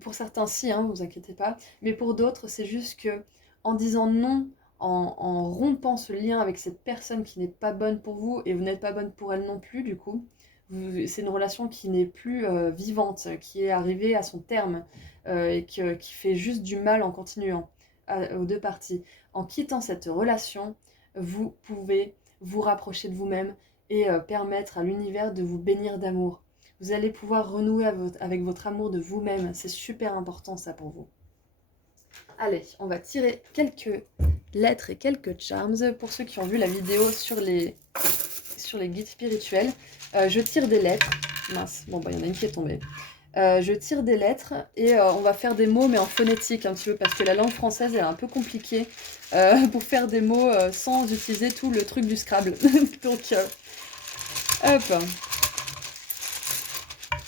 Pour certains, si, hein, vous inquiétez pas. Mais pour d'autres, c'est juste que en disant non, en rompant ce lien avec cette personne qui n'est pas bonne pour vous, et vous n'êtes pas bonne pour elle non plus, du coup, c'est une relation qui n'est plus vivante, qui est arrivée à son terme, et qui fait juste du mal en continuant aux deux parties. En quittant cette relation, vous pouvez vous rapprocher de vous-même et permettre à l'univers de vous bénir d'amour. Vous allez pouvoir renouer avec votre amour de vous-même. C'est super important ça pour vous. Allez, on va tirer quelques lettres et quelques charms. Pour ceux qui ont vu la vidéo sur les guides spirituels, je tire des lettres. Mince, bon bah il y en a une qui est tombée. Je tire des lettres et on va faire des mots mais en phonétique un petit peu parce que la langue française est un peu compliquée pour faire des mots sans utiliser tout le truc du Scrabble. Hop.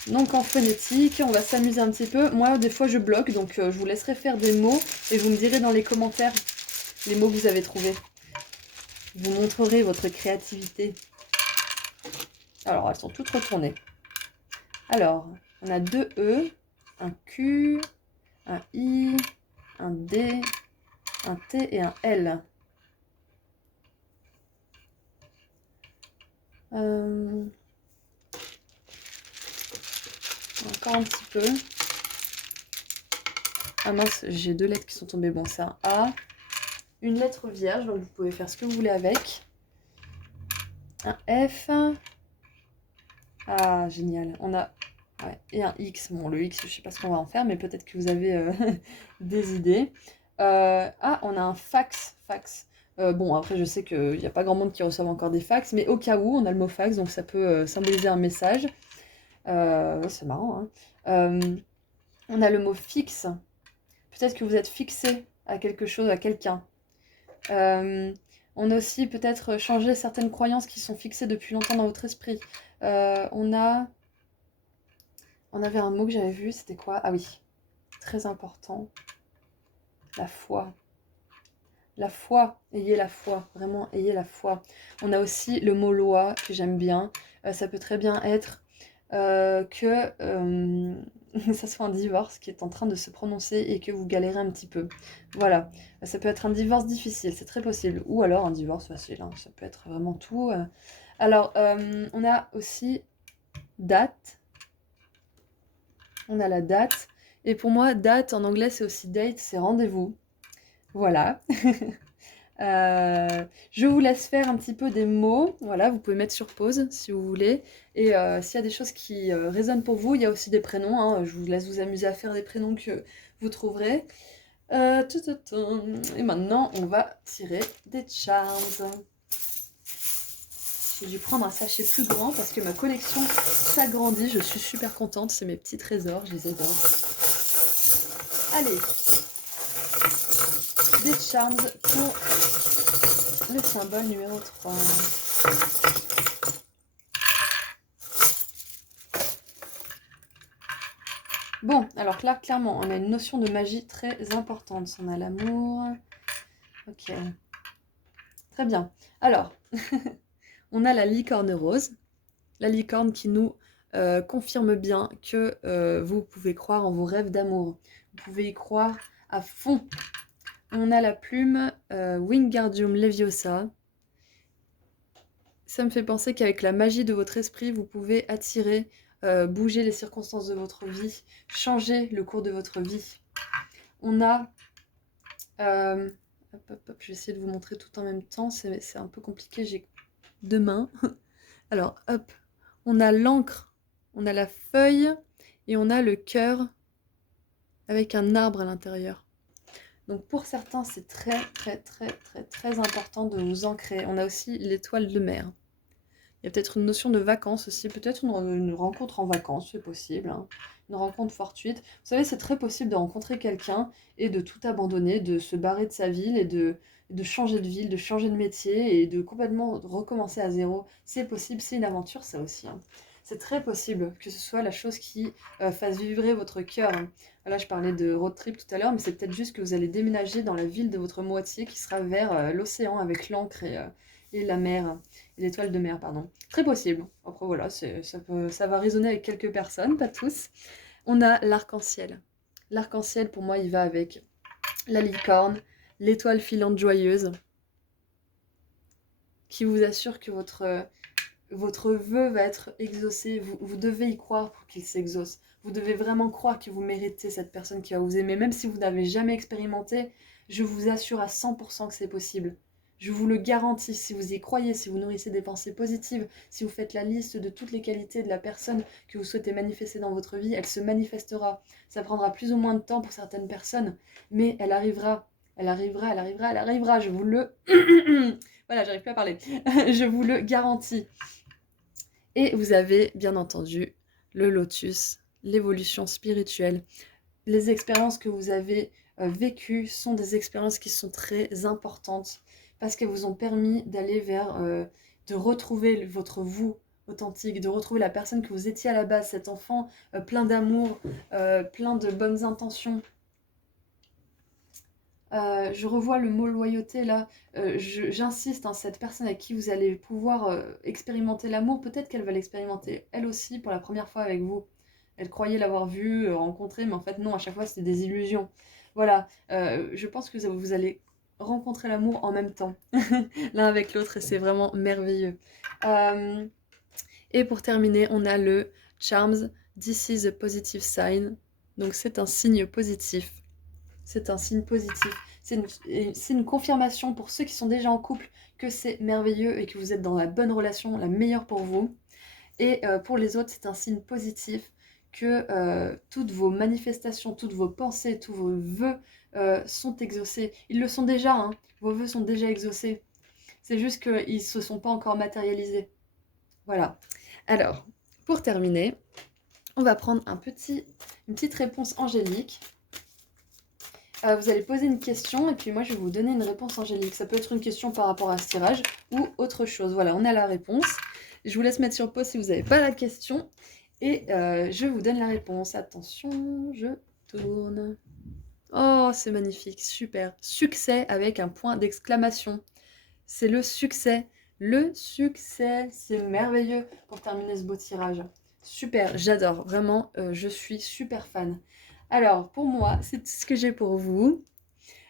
Donc en phonétique, on va s'amuser un petit peu. Moi des fois je bloque donc je vous laisserai faire des mots et vous me direz dans les commentaires les mots que vous avez trouvés. Vous montrerez votre créativité. Alors elles sont toutes retournées. Alors, on a 2 E, un Q, un I, un D, un T et un L. Encore un petit peu. Ah mince, j'ai 2 lettres qui sont tombées. Bon, c'est un A. Une lettre vierge, donc vous pouvez faire ce que vous voulez avec. Un F. Ah, génial. On a... Ouais, et un X. Bon, le X, je sais pas ce qu'on va en faire, mais peut-être que vous avez des idées. Ah, on a un fax. Bon, après, je sais qu'il n'y a pas grand monde qui reçoit encore des fax, mais au cas où, on a le mot fax, donc ça peut symboliser un message. C'est marrant, hein. On a le mot fixe. Peut-être que vous êtes fixé à quelque chose, à quelqu'un. On a aussi peut-être changé certaines croyances qui sont fixées depuis longtemps dans votre esprit. On avait un mot que j'avais vu, c'était quoi? Ah oui, très important. La foi. La foi, ayez la foi, vraiment ayez la foi. On a aussi le mot loi que j'aime bien. Ça peut très bien être que ça soit un divorce qui est en train de se prononcer et que vous galérez un petit peu. Voilà, ça peut être un divorce difficile, c'est très possible. Ou alors un divorce facile, hein. Ça peut être vraiment tout. Alors, on a aussi date. On a la date. Et pour moi, date en anglais, c'est aussi date, c'est rendez-vous. Voilà. Je vous laisse faire un petit peu des mots. Voilà, vous pouvez mettre sur pause si vous voulez. Et s'il y a des choses qui résonnent pour vous, il y a aussi des prénoms, hein. Je vous laisse vous amuser à faire des prénoms que vous trouverez. Et maintenant, on va tirer des charms. J'ai dû prendre un sachet plus grand parce que ma collection s'agrandit. Je suis super contente. C'est mes petits trésors, je les adore. Allez. des charms pour le symbole numéro 3. Bon, alors là, clairement, on a une notion de magie très importante. On a l'amour. Ok. Très bien. Alors, on a la licorne rose. La licorne qui nous confirme bien que vous pouvez croire en vos rêves d'amour. Vous pouvez y croire à fond. On a la plume Wingardium Leviosa. Ça me fait penser qu'avec la magie de votre esprit, vous pouvez attirer, bouger les circonstances de votre vie, changer le cours de votre vie. On a... je vais essayer de vous montrer tout en même temps, c'est un peu compliqué, j'ai 2 mains. Alors, hop, on a l'encre, on a la feuille et on a le cœur avec un arbre à l'intérieur. Donc pour certains, c'est très important de vous ancrer. On a aussi l'étoile de mer. Il y a peut-être une notion de vacances aussi, peut-être une rencontre en vacances, c'est possible, hein. Une rencontre fortuite. Vous savez, c'est très possible de rencontrer quelqu'un et de tout abandonner, de se barrer de sa ville et de changer de ville, de changer de métier et de complètement recommencer à zéro. C'est possible, c'est une aventure ça aussi, hein. C'est très possible que ce soit la chose qui fasse vibrer votre cœur, hein. Là, je parlais de road trip tout à l'heure, mais c'est peut-être juste que vous allez déménager dans la ville de votre moitié qui sera vers l'océan avec l'encre et la mer, et l'étoile de mer, pardon. Très possible. Après, voilà, ça va résonner avec quelques personnes, pas tous. On a l'arc-en-ciel. L'arc-en-ciel, pour moi, il va avec la licorne, l'étoile filante joyeuse, qui vous assure que votre vœu va être exaucé. Vous devez y croire pour qu'il s'exauce. Vous devez vraiment croire que vous méritez cette personne qui va vous aimer. Même si vous n'avez jamais expérimenté, je vous assure à 100% que c'est possible. Je vous le garantis, si vous y croyez, si vous nourrissez des pensées positives, si vous faites la liste de toutes les qualités de la personne que vous souhaitez manifester dans votre vie, elle se manifestera. Ça prendra plus ou moins de temps pour certaines personnes, mais elle arrivera. Elle arrivera, elle arrivera, elle arrivera. Je vous le... Voilà, j'arrive plus à parler. Je vous le garantis. Et vous avez, bien entendu, le lotus, l'évolution spirituelle. Les expériences que vous avez vécues sont des expériences qui sont très importantes parce qu'elles vous ont permis d'aller vers, de retrouver votre vous authentique, de retrouver la personne que vous étiez à la base, cet enfant plein d'amour, plein de bonnes intentions. Je revois le mot loyauté là, j'insiste, hein, cette personne avec qui vous allez pouvoir expérimenter l'amour, peut-être qu'elle va l'expérimenter elle aussi pour la première fois avec vous. Elle croyait l'avoir vu, rencontré, mais en fait non, à chaque fois c'était des illusions. Voilà, je pense que vous allez rencontrer l'amour en même temps, l'un avec l'autre, et c'est vraiment merveilleux. Et pour terminer, on a le Charms, This is a positive sign, donc c'est un signe positif. C'est un signe positif. C'est une confirmation pour ceux qui sont déjà en couple que c'est merveilleux et que vous êtes dans la bonne relation, la meilleure pour vous. Et pour les autres, c'est un signe positif que toutes vos manifestations, toutes vos pensées, tous vos vœux sont exaucés. Ils le sont déjà, hein. Vos vœux sont déjà exaucés. C'est juste qu'ils ne se sont pas encore matérialisés. Voilà. Alors, pour terminer, on va prendre une petite réponse angélique. Vous allez poser une question et puis moi je vais vous donner une réponse angélique. Ça peut être une question par rapport à ce tirage ou autre chose. Voilà, on a la réponse. Je vous laisse mettre sur pause si vous n'avez pas la question et je vous donne la réponse. Attention, je tourne. Oh, c'est magnifique, super. Succès avec un point d'exclamation. C'est le succès. Le succès, c'est merveilleux pour terminer ce beau tirage. Super, j'adore, vraiment, je suis super fan. Alors, pour moi, c'est tout ce que j'ai pour vous.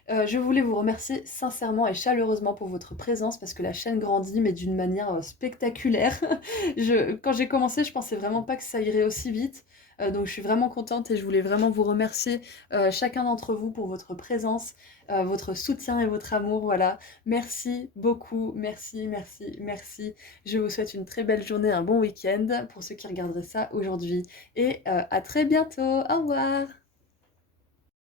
Je voulais vous remercier sincèrement et chaleureusement pour votre présence parce que la chaîne grandit, mais d'une manière spectaculaire. Quand j'ai commencé, je pensais vraiment pas que ça irait aussi vite. Donc je suis vraiment contente et je voulais vraiment vous remercier chacun d'entre vous pour votre présence, votre soutien et votre amour. Voilà, merci beaucoup, merci, merci, merci. Je vous souhaite une très belle journée, un bon week-end pour ceux qui regarderaient ça aujourd'hui. Et à très bientôt, au revoir.